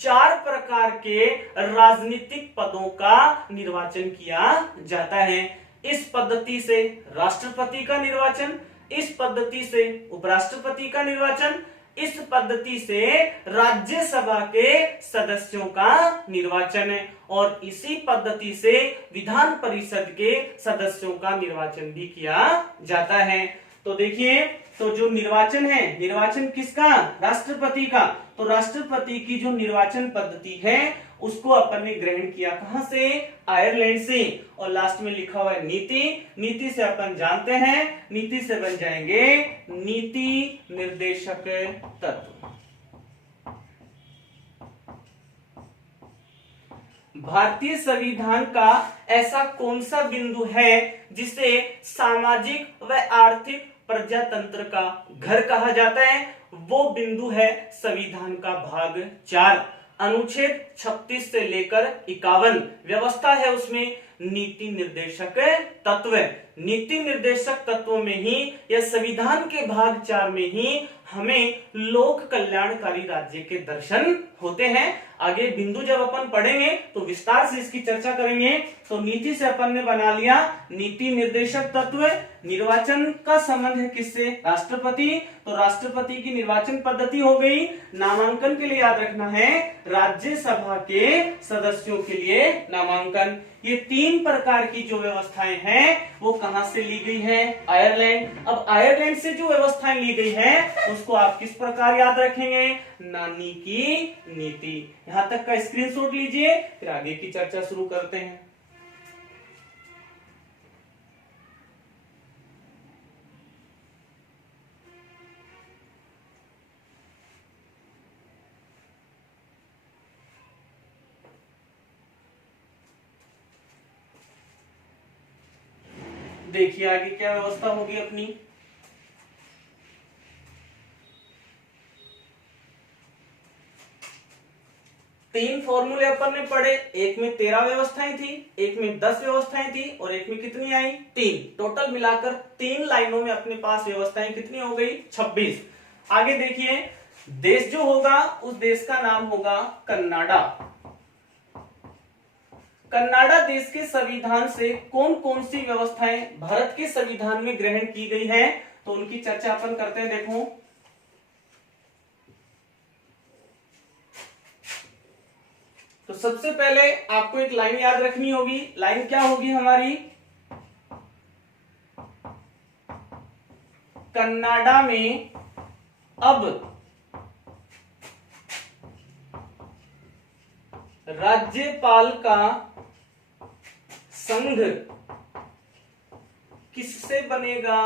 4 प्रकार के राजनीतिक पदों का निर्वाचन किया जाता है। इस पद्धति से राष्ट्रपति का निर्वाचन, इस पद्धति से उपराष्ट्रपति का निर्वाचन, इस पद्धति से राज्यसभा के सदस्यों का निर्वाचन है और इसी पद्धति से विधान परिषद के सदस्यों का निर्वाचन भी किया जाता है। तो देखिए, तो जो निर्वाचन है, निर्वाचन किसका? राष्ट्रपति का। तो राष्ट्रपति की जो निर्वाचन पद्धति है उसको अपन ने ग्रहण किया कहां से? आयरलैंड से। और लास्ट में लिखा हुआ है नीति। नीति से अपन जानते हैं, नीति से बन जाएंगे नीति निर्देशक तत्व। भारतीय संविधान का ऐसा कौन सा बिंदु है जिसे सामाजिक व आर्थिक प्रजातंत्र का घर कहा जाता है? वो बिंदु है संविधान का भाग 4, अनुच्छेद 36 से लेकर 51। व्यवस्था है उसमें नीति निर्देशक तत्व। नीति निर्देशक तत्वों में ही या संविधान के भाग 4 में ही हमें लोक कल्याणकारी राज्य के दर्शन होते हैं। आगे बिंदु जब अपन पढ़ेंगे तो विस्तार से इसकी चर्चा करेंगे। तो नीति से अपन ने बना लिया नीति निर्देशक तत्व। निर्वाचन का संबंध है किससे? राष्ट्रपति। तो राष्ट्रपति की निर्वाचन पद्धति हो गई। नामांकन के लिए याद रखना है राज्यसभा के सदस्यों के लिए नामांकन। ये 3 प्रकार की जो व्यवस्थाएं हैं वो कहां से ली गई है? आयरलैंड। अब आयरलैंड से जो व्यवस्थाएं ली गई है उसको आप किस प्रकार याद रखेंगे? नानी की नीति। यहां तक का स्क्रीनशॉट लीजिए, फिर आगे की चर्चा शुरू करते हैं। देखिए आगे क्या व्यवस्था होगी अपनी। तीन फॉर्मूले अपन ने पढ़े, एक में 13 व्यवस्थाएं थी, एक में 10 व्यवस्थाएं थी और एक में कितनी आई? 3। टोटल मिलाकर 3 लाइनों में अपने पास व्यवस्थाएं कितनी हो गई? 26। आगे देखिए, देश जो होगा उस देश का नाम होगा कनाडा। कनाडा देश के संविधान से कौन कौन सी व्यवस्थाएं भारत के संविधान में ग्रहण की गई हैं, तो उनकी चर्चा अपन करते हैं। देखो, तो सबसे पहले आपको एक लाइन याद रखनी होगी। लाइन क्या होगी हमारी? कनाडा में अब राज्यपाल का संघ किससे बनेगा?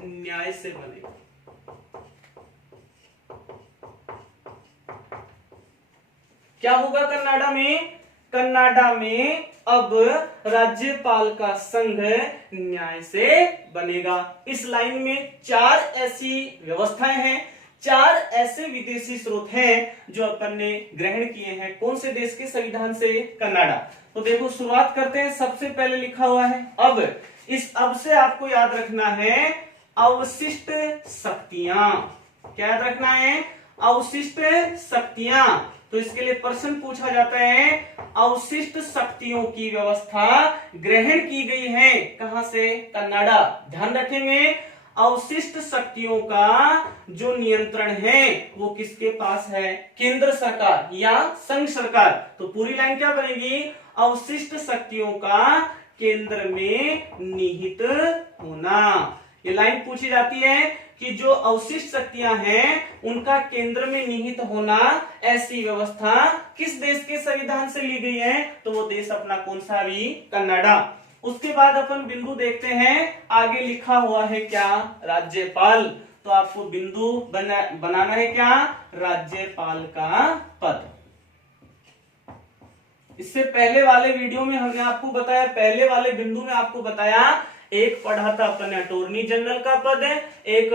न्याय से बनेगा। क्या होगा कनाडा में? कनाडा में अब राज्यपाल का संघ न्याय से बनेगा। इस लाइन में 4 ऐसी व्यवस्थाएं हैं, 4 ऐसे विदेशी स्रोत हैं जो अपन ने ग्रहण किए हैं। कौन से देश के संविधान से? कनाडा। तो देखो शुरुआत करते हैं। सबसे पहले लिखा हुआ है अब। इस अब से आपको याद रखना है अवशिष्ट शक्तियां। क्या याद रखना है? अवशिष्ट शक्तियां। तो इसके लिए प्रश्न पूछा जाता है, अवशिष्ट शक्तियों की व्यवस्था ग्रहण की गई है कहां से? कनाडा। ध्यान रखेंगे, अवशिष्ट शक्तियों का जो नियंत्रण है वो किसके पास है? केंद्र सरकार या संघ सरकार। तो पूरी लाइन क्या बनेगी? अवशिष्ट शक्तियों का केंद्र में निहित होना। ये लाइन पूछी जाती है कि जो अवशिष्ट शक्तियां हैं उनका केंद्र में निहित होना, ऐसी व्यवस्था किस देश के संविधान से ली गई है? तो वो देश अपना कौन सा? भी कनाडा। उसके बाद अपन बिंदु देखते हैं। आगे लिखा हुआ है क्या? राज्यपाल। तो आपको बिंदु बनाना है क्या? राज्यपाल का पद। इससे पहले वाले वीडियो में हमने आपको बताया, पहले वाले बिंदु में आपको बताया, एक पढ़ा था अपन अटॉर्नी जनरल का पद है, एक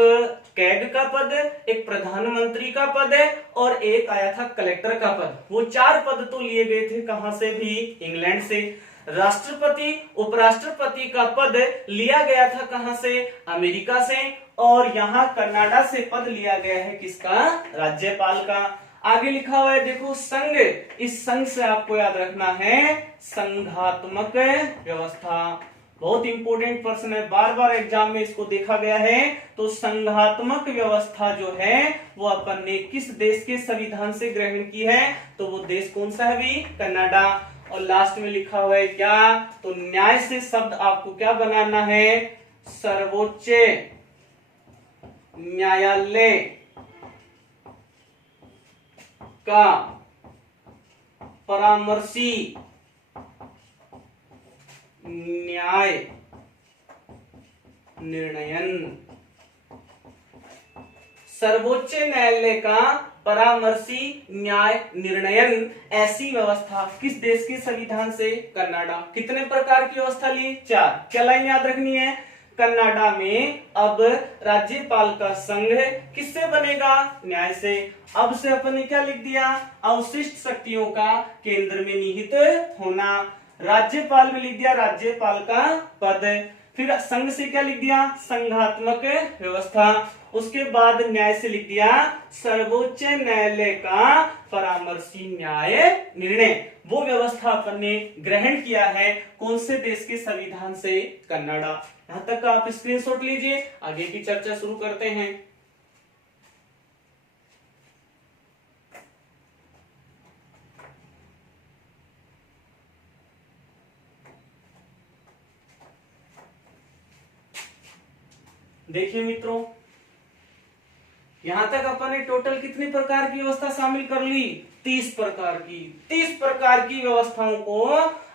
कैग का पद है, एक प्रधानमंत्री का पद है और एक आया था कलेक्टर का पद। वो 4 पद तो लिए गए थे कहां से? भी इंग्लैंड से। राष्ट्रपति उपराष्ट्रपति का पद लिया गया था कहां से? अमेरिका से। और यहाँ कनाडा से पद लिया गया है किसका? राज्यपाल का। आगे लिखा हुआ है देखो संघ। इस संघ से आपको याद रखना है संघात्मक व्यवस्था। बहुत इंपॉर्टेंट प्रश्न है, बार बार एग्जाम में इसको देखा गया है। तो संघात्मक व्यवस्था जो है वो अपन ने किस देश के संविधान से ग्रहण की है, तो वो देश कौन सा है भी, कनाडा। और लास्ट में लिखा हुआ है क्या, तो न्याय से शब्द आपको क्या बनाना है, सर्वोच्च न्यायालय का परामर्शी न्याय निर्णयन। सर्वोच्च न्यायालय का परामर्शी न्याय निर्णयन ऐसी व्यवस्था किस देश के संविधान से, कनाडा। कितने प्रकार की व्यवस्था ली, 4। क्या लाइन याद रखनी है, कनाडा में अब राज्यपाल का संघ किससे बनेगा, न्याय से। अब से अपन ने क्या लिख दिया, अवशिष्ट शक्तियों का केंद्र में निहित होना। राज्यपाल में लिख दिया राज्यपाल का पद। फिर संघ से क्या लिख दिया, संघात्मक व्यवस्था। उसके बाद न्याय से लिख दिया सर्वोच्च न्यायालय का परामर्शी न्याय निर्णय। वो व्यवस्था अपन ने ग्रहण किया है कौन से देश के संविधान से, कनाडा। यहां तक आप स्क्रीनशॉट लीजिए, आगे की चर्चा शुरू करते हैं। देखिए मित्रों, यहां तक अपन ने टोटल कितने प्रकार की व्यवस्था शामिल कर ली, 30 प्रकार की। 30 प्रकार की व्यवस्थाओं को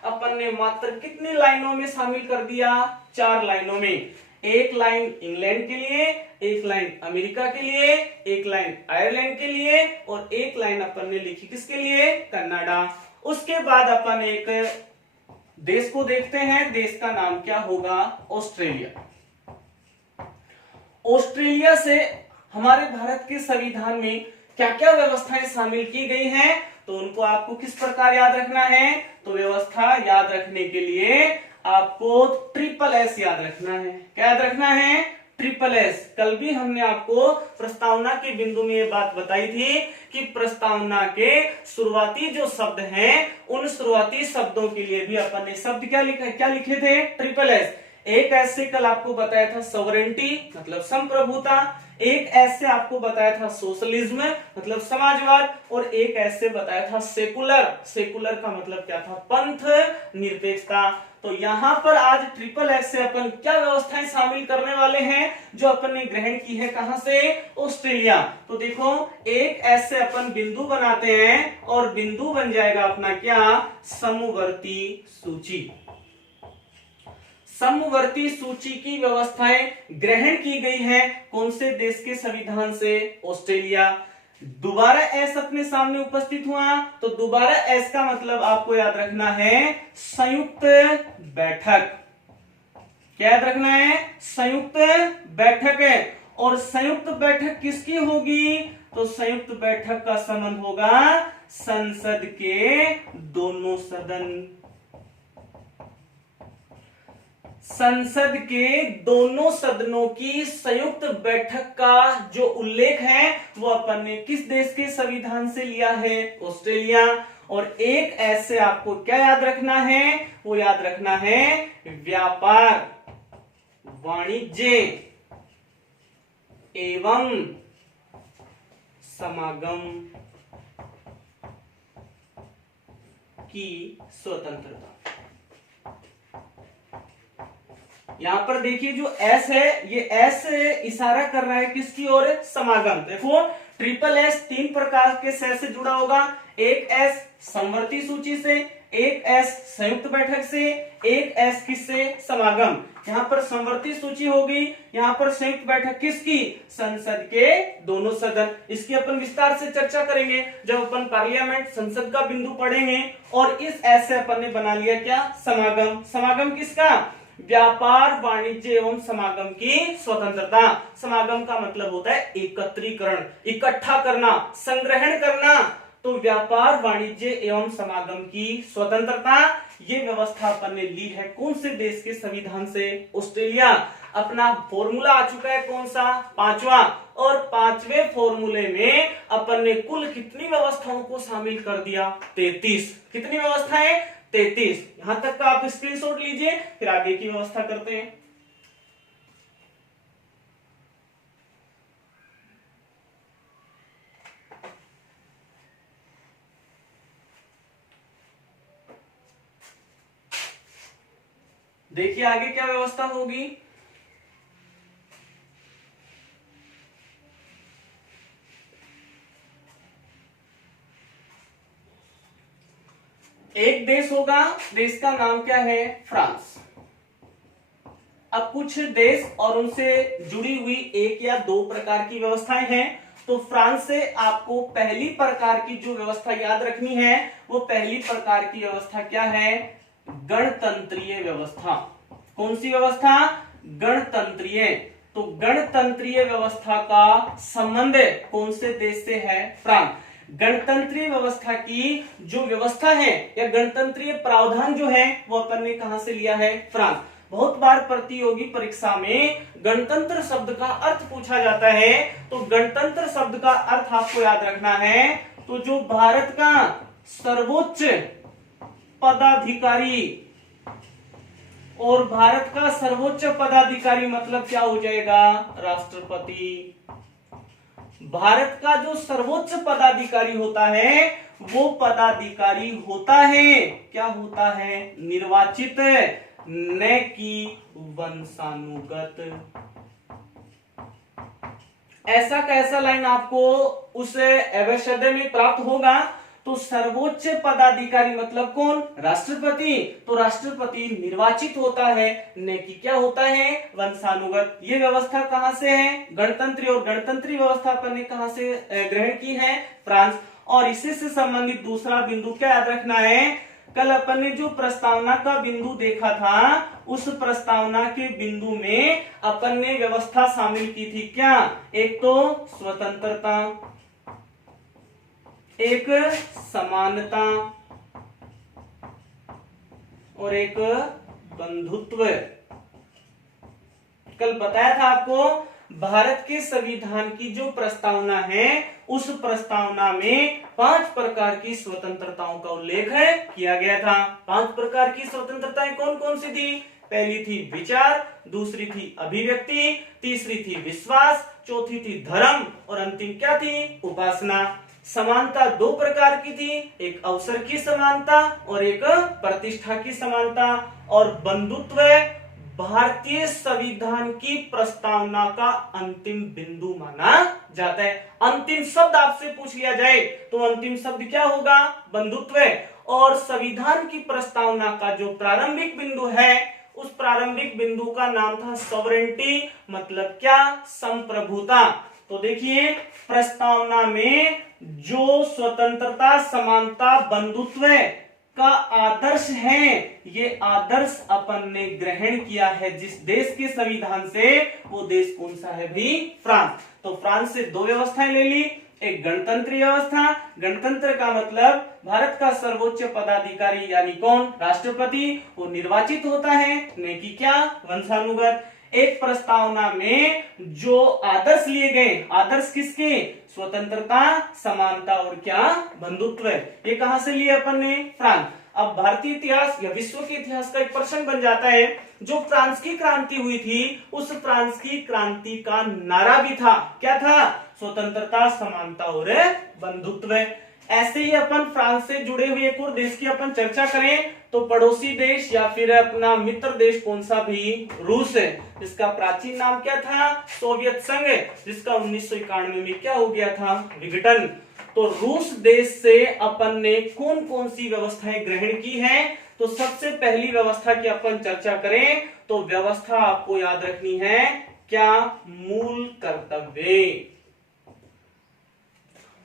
अपन ने मात्र कितनी लाइनों में शामिल कर दिया, 4 लाइनों में। एक लाइन इंग्लैंड के लिए, एक लाइन अमेरिका के लिए, एक लाइन आयरलैंड के लिए, और एक लाइन अपन ने लिखी किसके लिए, कनाडा। उसके बाद अपन एक देश को देखते हैं, देश का नाम क्या होगा, ऑस्ट्रेलिया। ऑस्ट्रेलिया से हमारे भारत के संविधान में क्या क्या व्यवस्थाएं शामिल की गई हैं, तो उनको आपको किस प्रकार याद रखना है, तो व्यवस्था याद रखने के लिए आपको SSS याद रखना है। क्या याद रखना है, SSS। कल भी हमने आपको प्रस्तावना के बिंदु में ये बात बताई थी कि प्रस्तावना के शुरुआती जो शब्द हैं उन शुरुआती शब्दों के लिए भी अपन ने शब्द क्या लिखे थे, SSS। एक ऐसे कल आपको बताया था सॉवरेंटी मतलब संप्रभुता, एक ऐसे आपको बताया था सोशलिज्म मतलब समाजवाद, और एक ऐसे बताया था सेकुलर। सेकुलर का मतलब क्या था, पंथ निरपेक्षता। तो यहाँ पर आज SSS से अपन क्या व्यवस्थाएं शामिल करने वाले हैं जो अपन ने ग्रहण की है, कहां से, ऑस्ट्रेलिया। तो देखो, एक ऐसे अपन बिंदु बनाते हैं और बिंदु बन जाएगा अपना क्या, समवर्ती सूची। समवर्ती सूची की व्यवस्थाएं ग्रहण की गई है कौन से देश के संविधान से, ऑस्ट्रेलिया। दोबारा एस अपने सामने उपस्थित हुआ, तो दोबारा एस का मतलब आपको याद रखना है संयुक्त बैठक। क्या याद रखना है, संयुक्त बैठक है। और संयुक्त बैठक किसकी होगी, तो संयुक्त बैठक का संबंध होगा संसद के दोनों सदन। संसद के दोनों सदनों की संयुक्त बैठक का जो उल्लेख है वो अपन ने किस देश के संविधान से लिया है, ऑस्ट्रेलिया। और एक ऐसे आपको क्या याद रखना है, वो याद रखना है व्यापार वाणिज्य एवं समागम की स्वतंत्रता। यहां पर देखिए जो एस है, ये एस इशारा कर रहा है किसकी ओर, समागम। देखो SSS 3 प्रकार के से जुड़ा होगा, एक एस समवर्ती सूची से, एक एस संयुक्त बैठक से, एक एस किससे, समागम। यहाँ पर समवर्ती सूची होगी, यहाँ पर संयुक्त बैठक किसकी, संसद के दोनों सदन। इसकी अपन विस्तार से चर्चा करेंगे जब अपन पार्लियामेंट संसद का बिंदु पढ़ेंगे। और इस एस से अपन ने बना लिया क्या, समागम। समागम किसका, व्यापार वाणिज्य एवं समागम की स्वतंत्रता। समागम का मतलब होता है एकत्रीकरण, इकट्ठा करना, संग्रहण करना। तो व्यापार वाणिज्य एवं समागम की स्वतंत्रता, ये व्यवस्था अपन ने ली है कौन से देश के संविधान से, ऑस्ट्रेलिया। अपना फॉर्मूला आ चुका है कौन सा, 5वां। और 5वें फॉर्मूले में अपन ने कुल कितनी व्यवस्थाओं को शामिल कर दिया, 33। कितनी व्यवस्थाएं, 33। यहां तक का आप स्क्रीनशॉट लीजिए, फिर आगे की व्यवस्था करते हैं। देखिए आगे क्या व्यवस्था होगी। एक देश होगा, देश का नाम क्या है, फ्रांस। अब कुछ देश और उनसे जुड़ी हुई एक या दो प्रकार की व्यवस्थाएं हैं। तो फ्रांस से आपको पहली प्रकार की जो व्यवस्था याद रखनी है, वो पहली प्रकार की व्यवस्था क्या है, गणतंत्रीय व्यवस्था। कौन सी व्यवस्था, गणतंत्रीय। तो गणतंत्रीय व्यवस्था का संबंध कौन से देश से है, फ्रांस। गणतंत्रीय व्यवस्था की जो व्यवस्था है या गणतंत्रीय प्रावधान जो है वो अपन ने कहां से लिया है, फ्रांस। बहुत बार प्रतियोगी परीक्षा में गणतंत्र शब्द का अर्थ पूछा जाता है। तो गणतंत्र शब्द का अर्थ आपको याद रखना है, तो जो भारत का सर्वोच्च पदाधिकारी, और भारत का सर्वोच्च पदाधिकारी मतलब क्या हो जाएगा, राष्ट्रपति। भारत का जो सर्वोच्च पदाधिकारी होता है वो पदाधिकारी होता है, क्या होता है, निर्वाचित, न कि वंशानुगत। ऐसा कैसा लाइन आपको उस अवश्य में प्राप्त होगा। तो सर्वोच्च पदाधिकारी मतलब कौन, राष्ट्रपति। तो राष्ट्रपति निर्वाचित होता है, न कि क्या होता है, वंशानुगत। ये व्यवस्था कहां से है, गणतंत्र। और गणतंत्री व्यवस्था अपन ने कहां से ग्रहण की है, फ्रांस। और इसी से संबंधित दूसरा बिंदु क्या याद रखना है, कल अपन ने जो प्रस्तावना का बिंदु देखा था, उस प्रस्तावना के बिंदु में अपन ने व्यवस्था शामिल की थी क्या, एक तो स्वतंत्रता, एक समानता और एक बंधुत्व। कल बताया था आपको, भारत के संविधान की जो प्रस्तावना है, उस प्रस्तावना में 5 प्रकार की स्वतंत्रताओं का उल्लेख किया गया था। 5 प्रकार की स्वतंत्रताएं कौन कौन सी थी, पहली थी विचार, दूसरी थी अभिव्यक्ति, तीसरी थी विश्वास, चौथी थी धर्म और अंतिम क्या थी, उपासना। समानता 2 प्रकार की थी, एक अवसर की समानता और एक प्रतिष्ठा की समानता। और बंधुत्व भारतीय संविधान की प्रस्तावना का अंतिम बिंदु माना जाता है। अंतिम शब्द आपसे पूछ लिया जाए तो अंतिम शब्द क्या होगा, बंधुत्व। और संविधान की प्रस्तावना का जो प्रारंभिक बिंदु है, उस प्रारंभिक बिंदु का नाम था सॉवरेंटी, मतलब क्या, संप्रभुता। तो देखिए प्रस्तावना में जो स्वतंत्रता, समानता, बंधुत्व का आदर्श है, ये आदर्श अपन ने ग्रहण किया है जिस देश के संविधान से, वो देश कौन सा है भी, फ्रांस। तो फ्रांस से 2 व्यवस्थाएं ले ली, एक गणतंत्रीय व्यवस्था, गणतंत्र का मतलब भारत का सर्वोच्च पदाधिकारी यानी कौन, राष्ट्रपति, वो निर्वाचित होता है, न कि क्या, वंशानुगत। एक प्रस्तावना में जो आदर्श लिए गए, आदर्श किसके, स्वतंत्रता, समानता और क्या, बंधुत्व। ये कहां से लिए अपन ने, फ्रांस। अब भारतीय इतिहास या विश्व के इतिहास का एक प्रश्न बन जाता है, जो फ्रांस की क्रांति हुई थी, उस फ्रांस की क्रांति का नारा भी था, क्या था, स्वतंत्रता, समानता और बंधुत्व। ऐसे ही अपन फ्रांस से जुड़े हुए एक और देश की अपन चर्चा करें तो पड़ोसी देश या फिर अपना मित्र देश कौन सा भी, रूस है। इसका प्राचीन नाम क्या था, सोवियत संघ, जिसका 1991 में क्या हो गया था, विघटन। तो रूस देश से अपन ने कौन कौन सी व्यवस्थाएं ग्रहण की हैं, तो सबसे पहली व्यवस्था की अपन चर्चा करें तो व्यवस्था आपको याद रखनी है क्या, मूल कर्तव्य।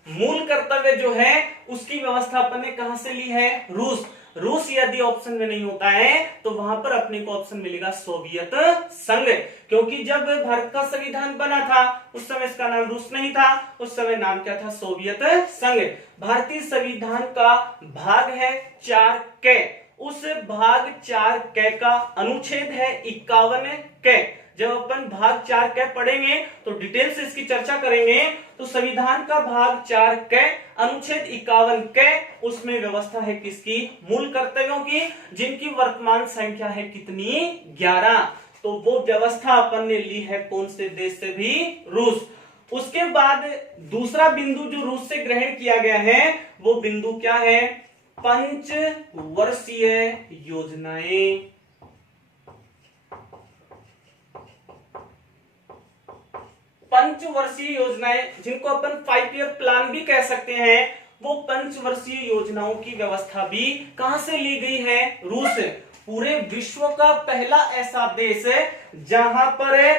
मूल कर्तव्य जो है उसकी व्यवस्था अपन ने कहां से ली है, रूस। रूस यदि ऑप्शन में नहीं होता है तो वहां पर अपने को ऑप्शन मिलेगा सोवियत संघ, क्योंकि जब भारत का संविधान बना था उस समय इसका नाम रूस नहीं था, उस समय नाम क्या था, सोवियत संघ। भारतीय संविधान का भाग है 4 क, उस भाग 4 क का अनुच्छेद है 51 क। जब अपन भाग 4 क पढ़ेंगे तो डिटेल से इसकी चर्चा करेंगे। तो संविधान का भाग 4 क अनुच्छेद 51 क उसमें व्यवस्था है किसकी? मूल कर्तव्यों की, जिनकी वर्तमान संख्या है कितनी? 11। तो वो व्यवस्था अपन ने ली है कौन से देश से भी? रूस। उसके बाद दूसरा बिंदु जो रूस से ग्रहण किया गया है वो बिंदु क्या है? पंचवर्षीय योजनाएं। पंचवर्षीय योजनाएं जिनको अपन 5 ईयर प्लान भी कह सकते हैं, वो पंचवर्षीय योजनाओं की व्यवस्था भी कहां से ली गई है? रूस से। पूरे विश्व का पहला ऐसा देश है जहां पर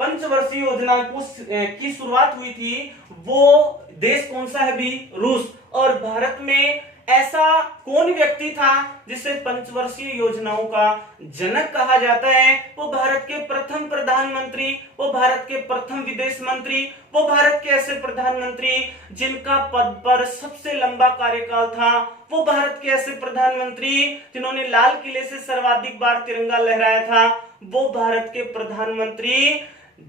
पंचवर्षीय योजना की शुरुआत हुई थी, वो देश कौन सा है भी? रूस। और भारत में ऐसा कौन व्यक्ति था जिसे पंचवर्षीय योजनाओं का जनक कहा जाता है? वो भारत के प्रथम प्रधानमंत्री, वो भारत के प्रथम विदेश मंत्री, वो भारत के ऐसे प्रधानमंत्री जिनका पद पर सबसे लंबा कार्यकाल था, वो भारत के ऐसे प्रधानमंत्री जिन्होंने लाल किले से सर्वाधिक बार तिरंगा लहराया था, वो भारत के प्रधानमंत्री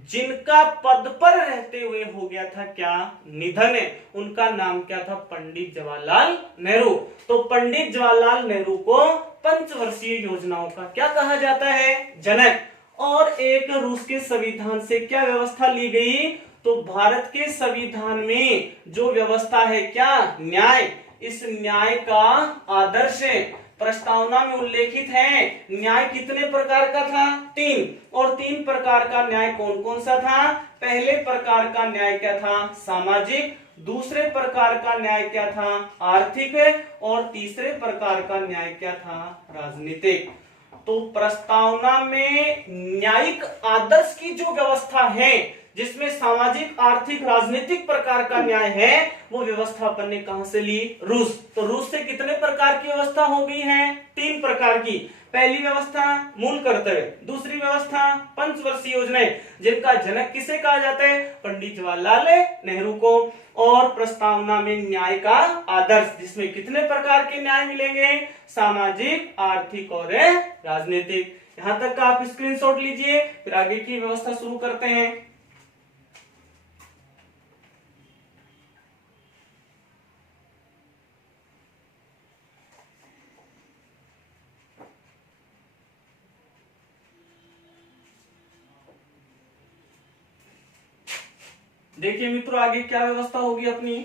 जिनका पद पर रहते हुए हो गया था क्या? निधन है। उनका नाम क्या था? पंडित जवाहरलाल नेहरू। तो पंडित जवाहरलाल नेहरू को पंचवर्षीय योजनाओं का क्या कहा जाता है? जनक। और एक रूस के संविधान से क्या व्यवस्था ली गई? तो भारत के संविधान में जो व्यवस्था है क्या? न्याय। इस न्याय का आदर्श प्रस्तावना में उल्लेखित है। न्याय कितने प्रकार का था? 3। और 3 प्रकार का न्याय कौन कौन सा था? पहले प्रकार का न्याय क्या था? सामाजिक। दूसरे प्रकार का न्याय क्या था? आर्थिक। और तीसरे प्रकार का न्याय क्या था? राजनीतिक। तो प्रस्तावना में न्यायिक आदर्श की जो व्यवस्था है, जिसमें सामाजिक, आर्थिक, राजनीतिक प्रकार का न्याय है, वो व्यवस्था अपन ने कहां से ली? रूस। तो रूस से कितने प्रकार की व्यवस्था हो गई है? 3 प्रकार की। पहली व्यवस्था मूल कर्तव्य, दूसरी व्यवस्था पंचवर्षीय योजनाएं जिनका जनक किसे कहा जाता है? पंडित जवाहरलाल नेहरू को। और प्रस्तावना में न्याय का आदर्श, जिसमें कितने प्रकार के न्याय मिलेंगे? सामाजिक, आर्थिक और राजनीतिक। यहां तक का आप स्क्रीनशॉट लीजिए, फिर आगे की व्यवस्था शुरू करते हैं। देखिए मित्रों, आगे क्या व्यवस्था होगी अपनी।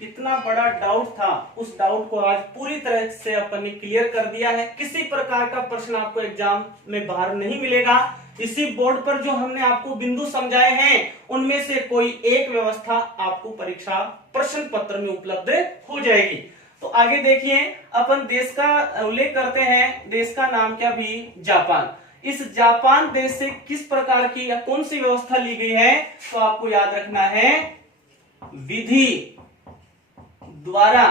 कितना बड़ा डाउट था, उस डाउट को आज पूरी तरह से अपन ने क्लियर कर दिया है। किसी प्रकार का प्रश्न आपको एग्जाम में बाहर नहीं मिलेगा। इसी बोर्ड पर जो हमने आपको बिंदु समझाए हैं, उनमें से कोई एक व्यवस्था आपको परीक्षा प्रश्न पत्र में उपलब्ध हो जाएगी। तो आगे देखिए, अपन देश का उल्लेख करते हैं। देश का नाम क्या भी? जापान। इस जापान देश से किस प्रकार की या कौन सी व्यवस्था ली गई है? तो आपको याद रखना है, विधि द्वारा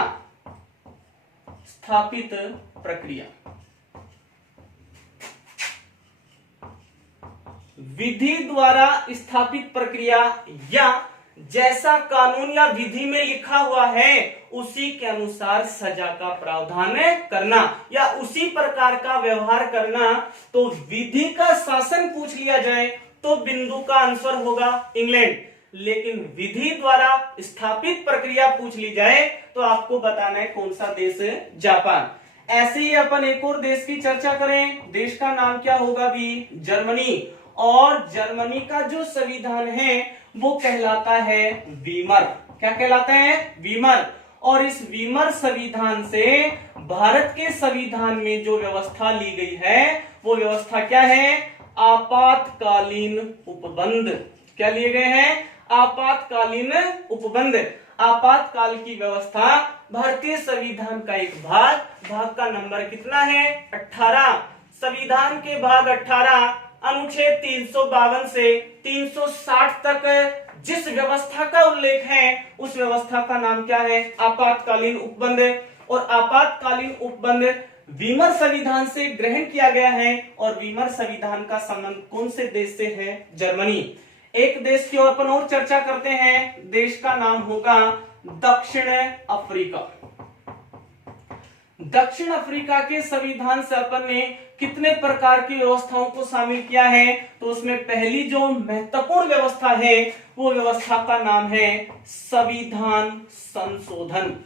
स्थापित प्रक्रिया। विधि द्वारा स्थापित प्रक्रिया, या जैसा कानून या विधि में लिखा हुआ है उसी के अनुसार सजा का प्रावधान करना, या उसी प्रकार का व्यवहार करना। तो विधि का शासन पूछ लिया जाए तो बिंदु का आंसर होगा इंग्लैंड, लेकिन विधि द्वारा स्थापित प्रक्रिया पूछ ली जाए तो आपको बताना है कौन सा देश? जापान। ऐसे ही अपन एक और देश की चर्चा करें। देश का नाम क्या होगा भी? जर्मनी। और जर्मनी का जो संविधान है वो कहलाता है वीमर। क्या कहलाता है? वीमर। और इस वीमर संविधान से भारत के संविधान में जो व्यवस्था ली गई है वो व्यवस्था क्या है? आपातकालीन उपबंध। क्या लिए गए हैं? आपातकालीन उपबंध। आपातकाल की व्यवस्था भारतीय संविधान का एक भाग का नंबर कितना है? 18। संविधान के भाग 18 अनुच्छेद 352 से 360 तक जिस व्यवस्था का उल्लेख है उस व्यवस्था का नाम क्या है? आपातकालीन उपबंध। और आपातकालीन उपबंध वीमर संविधान से ग्रहण किया गया है। और वीमर संविधान का संबंध कौन से देश से है? जर्मनी। एक देश की ओर अपन और चर्चा करते हैं। देश का नाम होगा दक्षिण अफ्रीका। दक्षिण अफ्रीका के संविधान से अपन ने कितने प्रकार की व्यवस्थाओं को शामिल किया है? तो उसमें पहली जो महत्वपूर्ण व्यवस्था है वो व्यवस्था का नाम है संविधान संशोधन।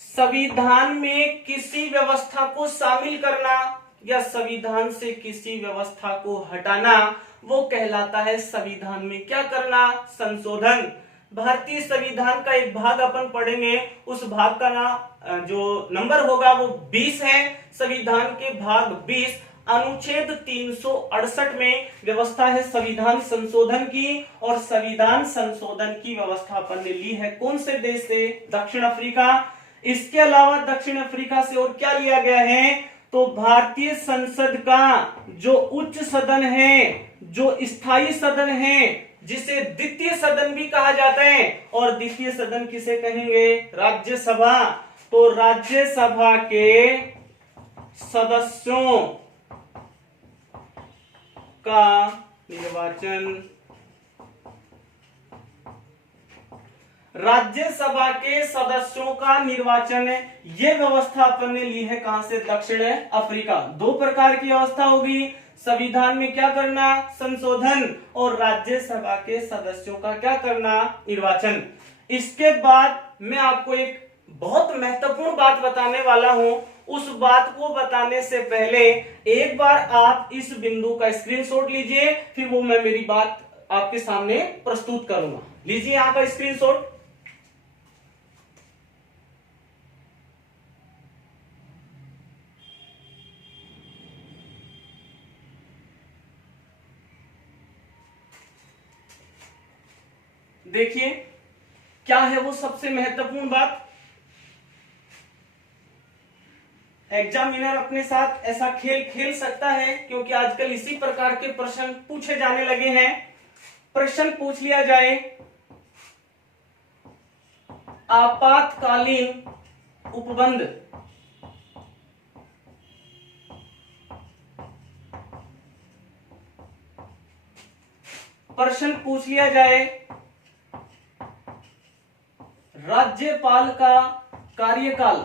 संविधान में किसी व्यवस्था को शामिल करना या संविधान से किसी व्यवस्था को हटाना वो कहलाता है संविधान में क्या करना? संशोधन। भारतीय संविधान का एक भाग अपन पढ़ेंगे, उस भाग का ना जो नंबर होगा वो 20 है। संविधान के भाग 20 अनुच्छेद 368 में व्यवस्था है संविधान संशोधन की, और संविधान संशोधन की व्यवस्था अपन ने ली है कौन से देश से? दक्षिण अफ्रीका। इसके अलावा दक्षिण अफ्रीका से और क्या लिया गया है? तो भारतीय संसद का जो उच्च सदन है, जो स्थायी सदन है, जिसे द्वितीय सदन भी कहा जाता है, और द्वितीय सदन किसे कहेंगे? राज्यसभा। तो राज्यसभा के सदस्यों का निर्वाचन, राज्यसभा के सदस्यों का निर्वाचन, ये व्यवस्था अपन ने ली है कहां से? दक्षिण अफ्रीका। दो प्रकार की व्यवस्था होगी, संविधान में क्या करना? संशोधन, और राज्यसभा के सदस्यों का क्या करना? निर्वाचन। इसके बाद मैं आपको एक बहुत महत्वपूर्ण बात बताने वाला हूं। उस बात को बताने से पहले एक बार आप इस बिंदु का स्क्रीनशॉट लीजिए, फिर वो मैं मेरी बात आपके सामने प्रस्तुत करूंगा। लीजिए यहां का स्क्रीनशॉट। देखिए क्या है वो सबसे महत्वपूर्ण बात। एग्जामिनर अपने साथ ऐसा खेल खेल सकता है, क्योंकि आजकल इसी प्रकार के प्रश्न पूछे जाने लगे हैं। प्रश्न पूछ लिया जाए, आपातकालीन उपबंध प्रश्न पूछ लिया जाए, राज्यपाल का कार्यकाल,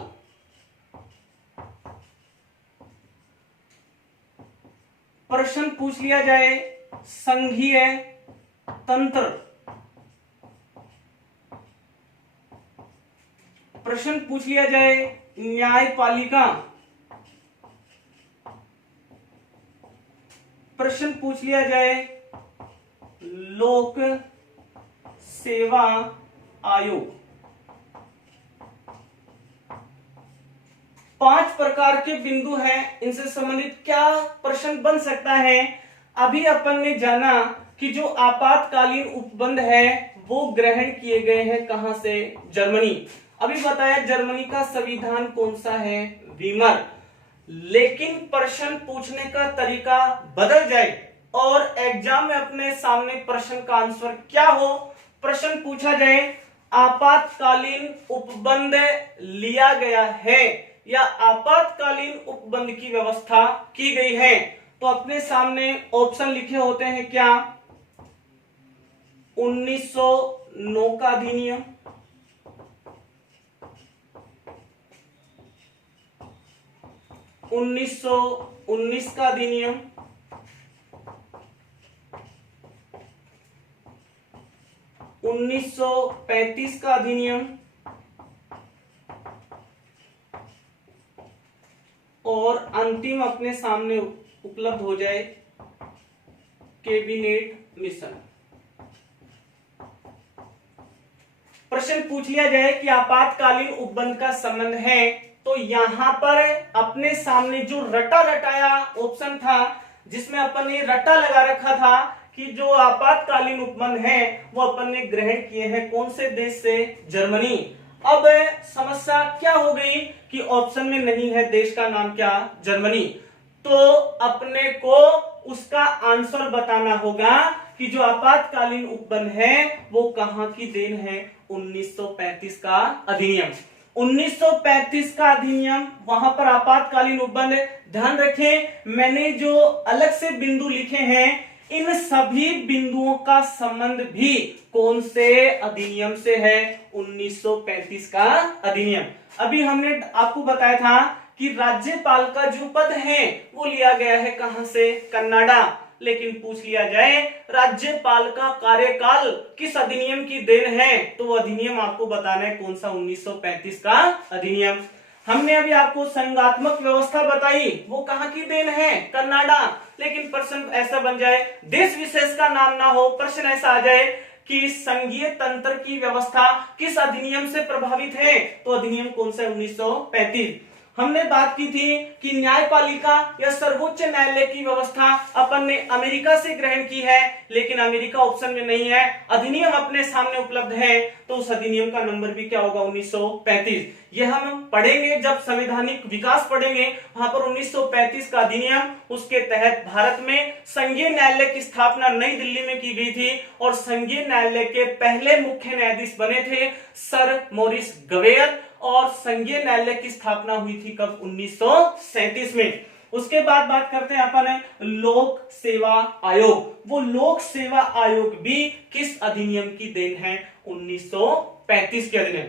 प्रश्न पूछ लिया जाए संघीय तंत्र, प्रश्न पूछ लिया जाए न्यायपालिका, प्रश्न पूछ लिया जाए लोक सेवा आयोग। 5 प्रकार के बिंदु हैं, इनसे संबंधित क्या प्रश्न बन सकता है? अभी अपन ने जाना कि जो आपातकालीन उपबंध है वो ग्रहण किए गए हैं कहां से? जर्मनी। अभी बताया जर्मनी का संविधान कौन सा है? वीमर। लेकिन प्रश्न पूछने का तरीका बदल जाए और एग्जाम में अपने सामने प्रश्न का आंसर क्या हो? प्रश्न पूछा जाए आपातकालीन उपबंध लिया गया है या आपातकालीन उपबंध की व्यवस्था की गई है, तो अपने सामने ऑप्शन लिखे होते हैं क्या? 1909 का अधिनियम, 1919 का अधिनियम, 1935 का अधिनियम, और अंतिम अपने सामने उपलब्ध हो जाए कैबिनेट मिशन। प्रश्न पूछ लिया जाए कि आपातकालीन उपबंध का संबंध है, तो यहां पर अपने सामने जो रटा रटाया ऑप्शन था, जिसमें अपन ने रटा लगा रखा था कि जो आपातकालीन उपबंध है वो अपन ने ग्रहण किए हैं कौन से देश से? जर्मनी। अब समस्या क्या हो गई कि ऑप्शन में नहीं है देश का नाम क्या? जर्मनी। तो अपने को उसका आंसर बताना होगा कि जो आपातकालीन उपबंध है वो कहां की देन है? 1935 का अधिनियम। 1935 का अधिनियम, वहां पर आपातकालीन उपबंध। ध्यान रखें मैंने जो अलग से बिंदु लिखे हैं इन सभी बिंदुओं का संबंध भी कौन से अधिनियम से है? 1935 का अधिनियम। अभी हमने आपको बताया था कि राज्यपाल का जो पद है वो लिया गया है कहां से? कनाडा। लेकिन पूछ लिया जाए राज्यपाल का कार्यकाल किस अधिनियम की देन है, तो वो अधिनियम आपको बताना है कौन सा? 1935 का अधिनियम। हमने अभी आपको संघात्मक व्यवस्था बताई, वो कहां की देन है? कनाडा। लेकिन प्रश्न ऐसा बन जाए, देश विशेष का नाम ना हो, प्रश्न ऐसा आ जाए कि संघीय तंत्र की व्यवस्था किस अधिनियम से प्रभावित है, तो अधिनियम कौन सा? 1935। हमने बात की थी कि न्यायपालिका या सर्वोच्च न्यायालय की व्यवस्था अपन ने अमेरिका से ग्रहण की है, लेकिन अमेरिका ऑप्शन में नहीं है, अधिनियम अपने सामने उपलब्ध है, तो उस अधिनियम का नंबर भी क्या होगा? 1935। यह हम पढ़ेंगे जब संवैधानिक विकास पढ़ेंगे, वहां पर 1935 का अधिनियम, उसके तहत भारत में संघीय न्यायालय की स्थापना नई दिल्ली में की गई थी और संघीय न्यायालय के पहले मुख्य न्यायाधीश बने थे सर मॉरिस गवेयर, और संघीय न्यायालय की स्थापना हुई थी कब? 1937 में। उसके बाद बात करते हैं अपन लोक सेवा आयोग। वो लोक सेवा आयोग भी किस अधिनियम की देन है? 1935 के अधिनियम।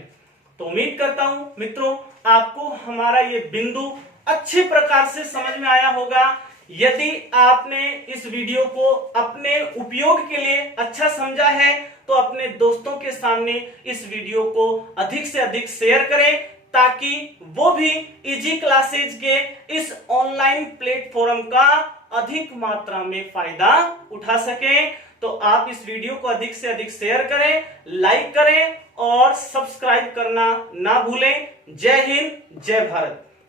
तो उम्मीद करता हूं मित्रों आपको हमारा ये बिंदु अच्छे प्रकार से समझ में आया होगा। यदि आपने इस वीडियो को अपने उपयोग के लिए अच्छा समझा है तो अपने दोस्तों के सामने इस वीडियो को अधिक से अधिक शेयर करें, ताकि वो भी इजी क्लासेज के इस ऑनलाइन प्लेटफॉर्म का अधिक मात्रा में फायदा उठा सकें। तो आप इस वीडियो को अधिक से अधिक शेयर करें, लाइक करें और सब्सक्राइब करना ना भूलें। जय हिंद, जय भारत।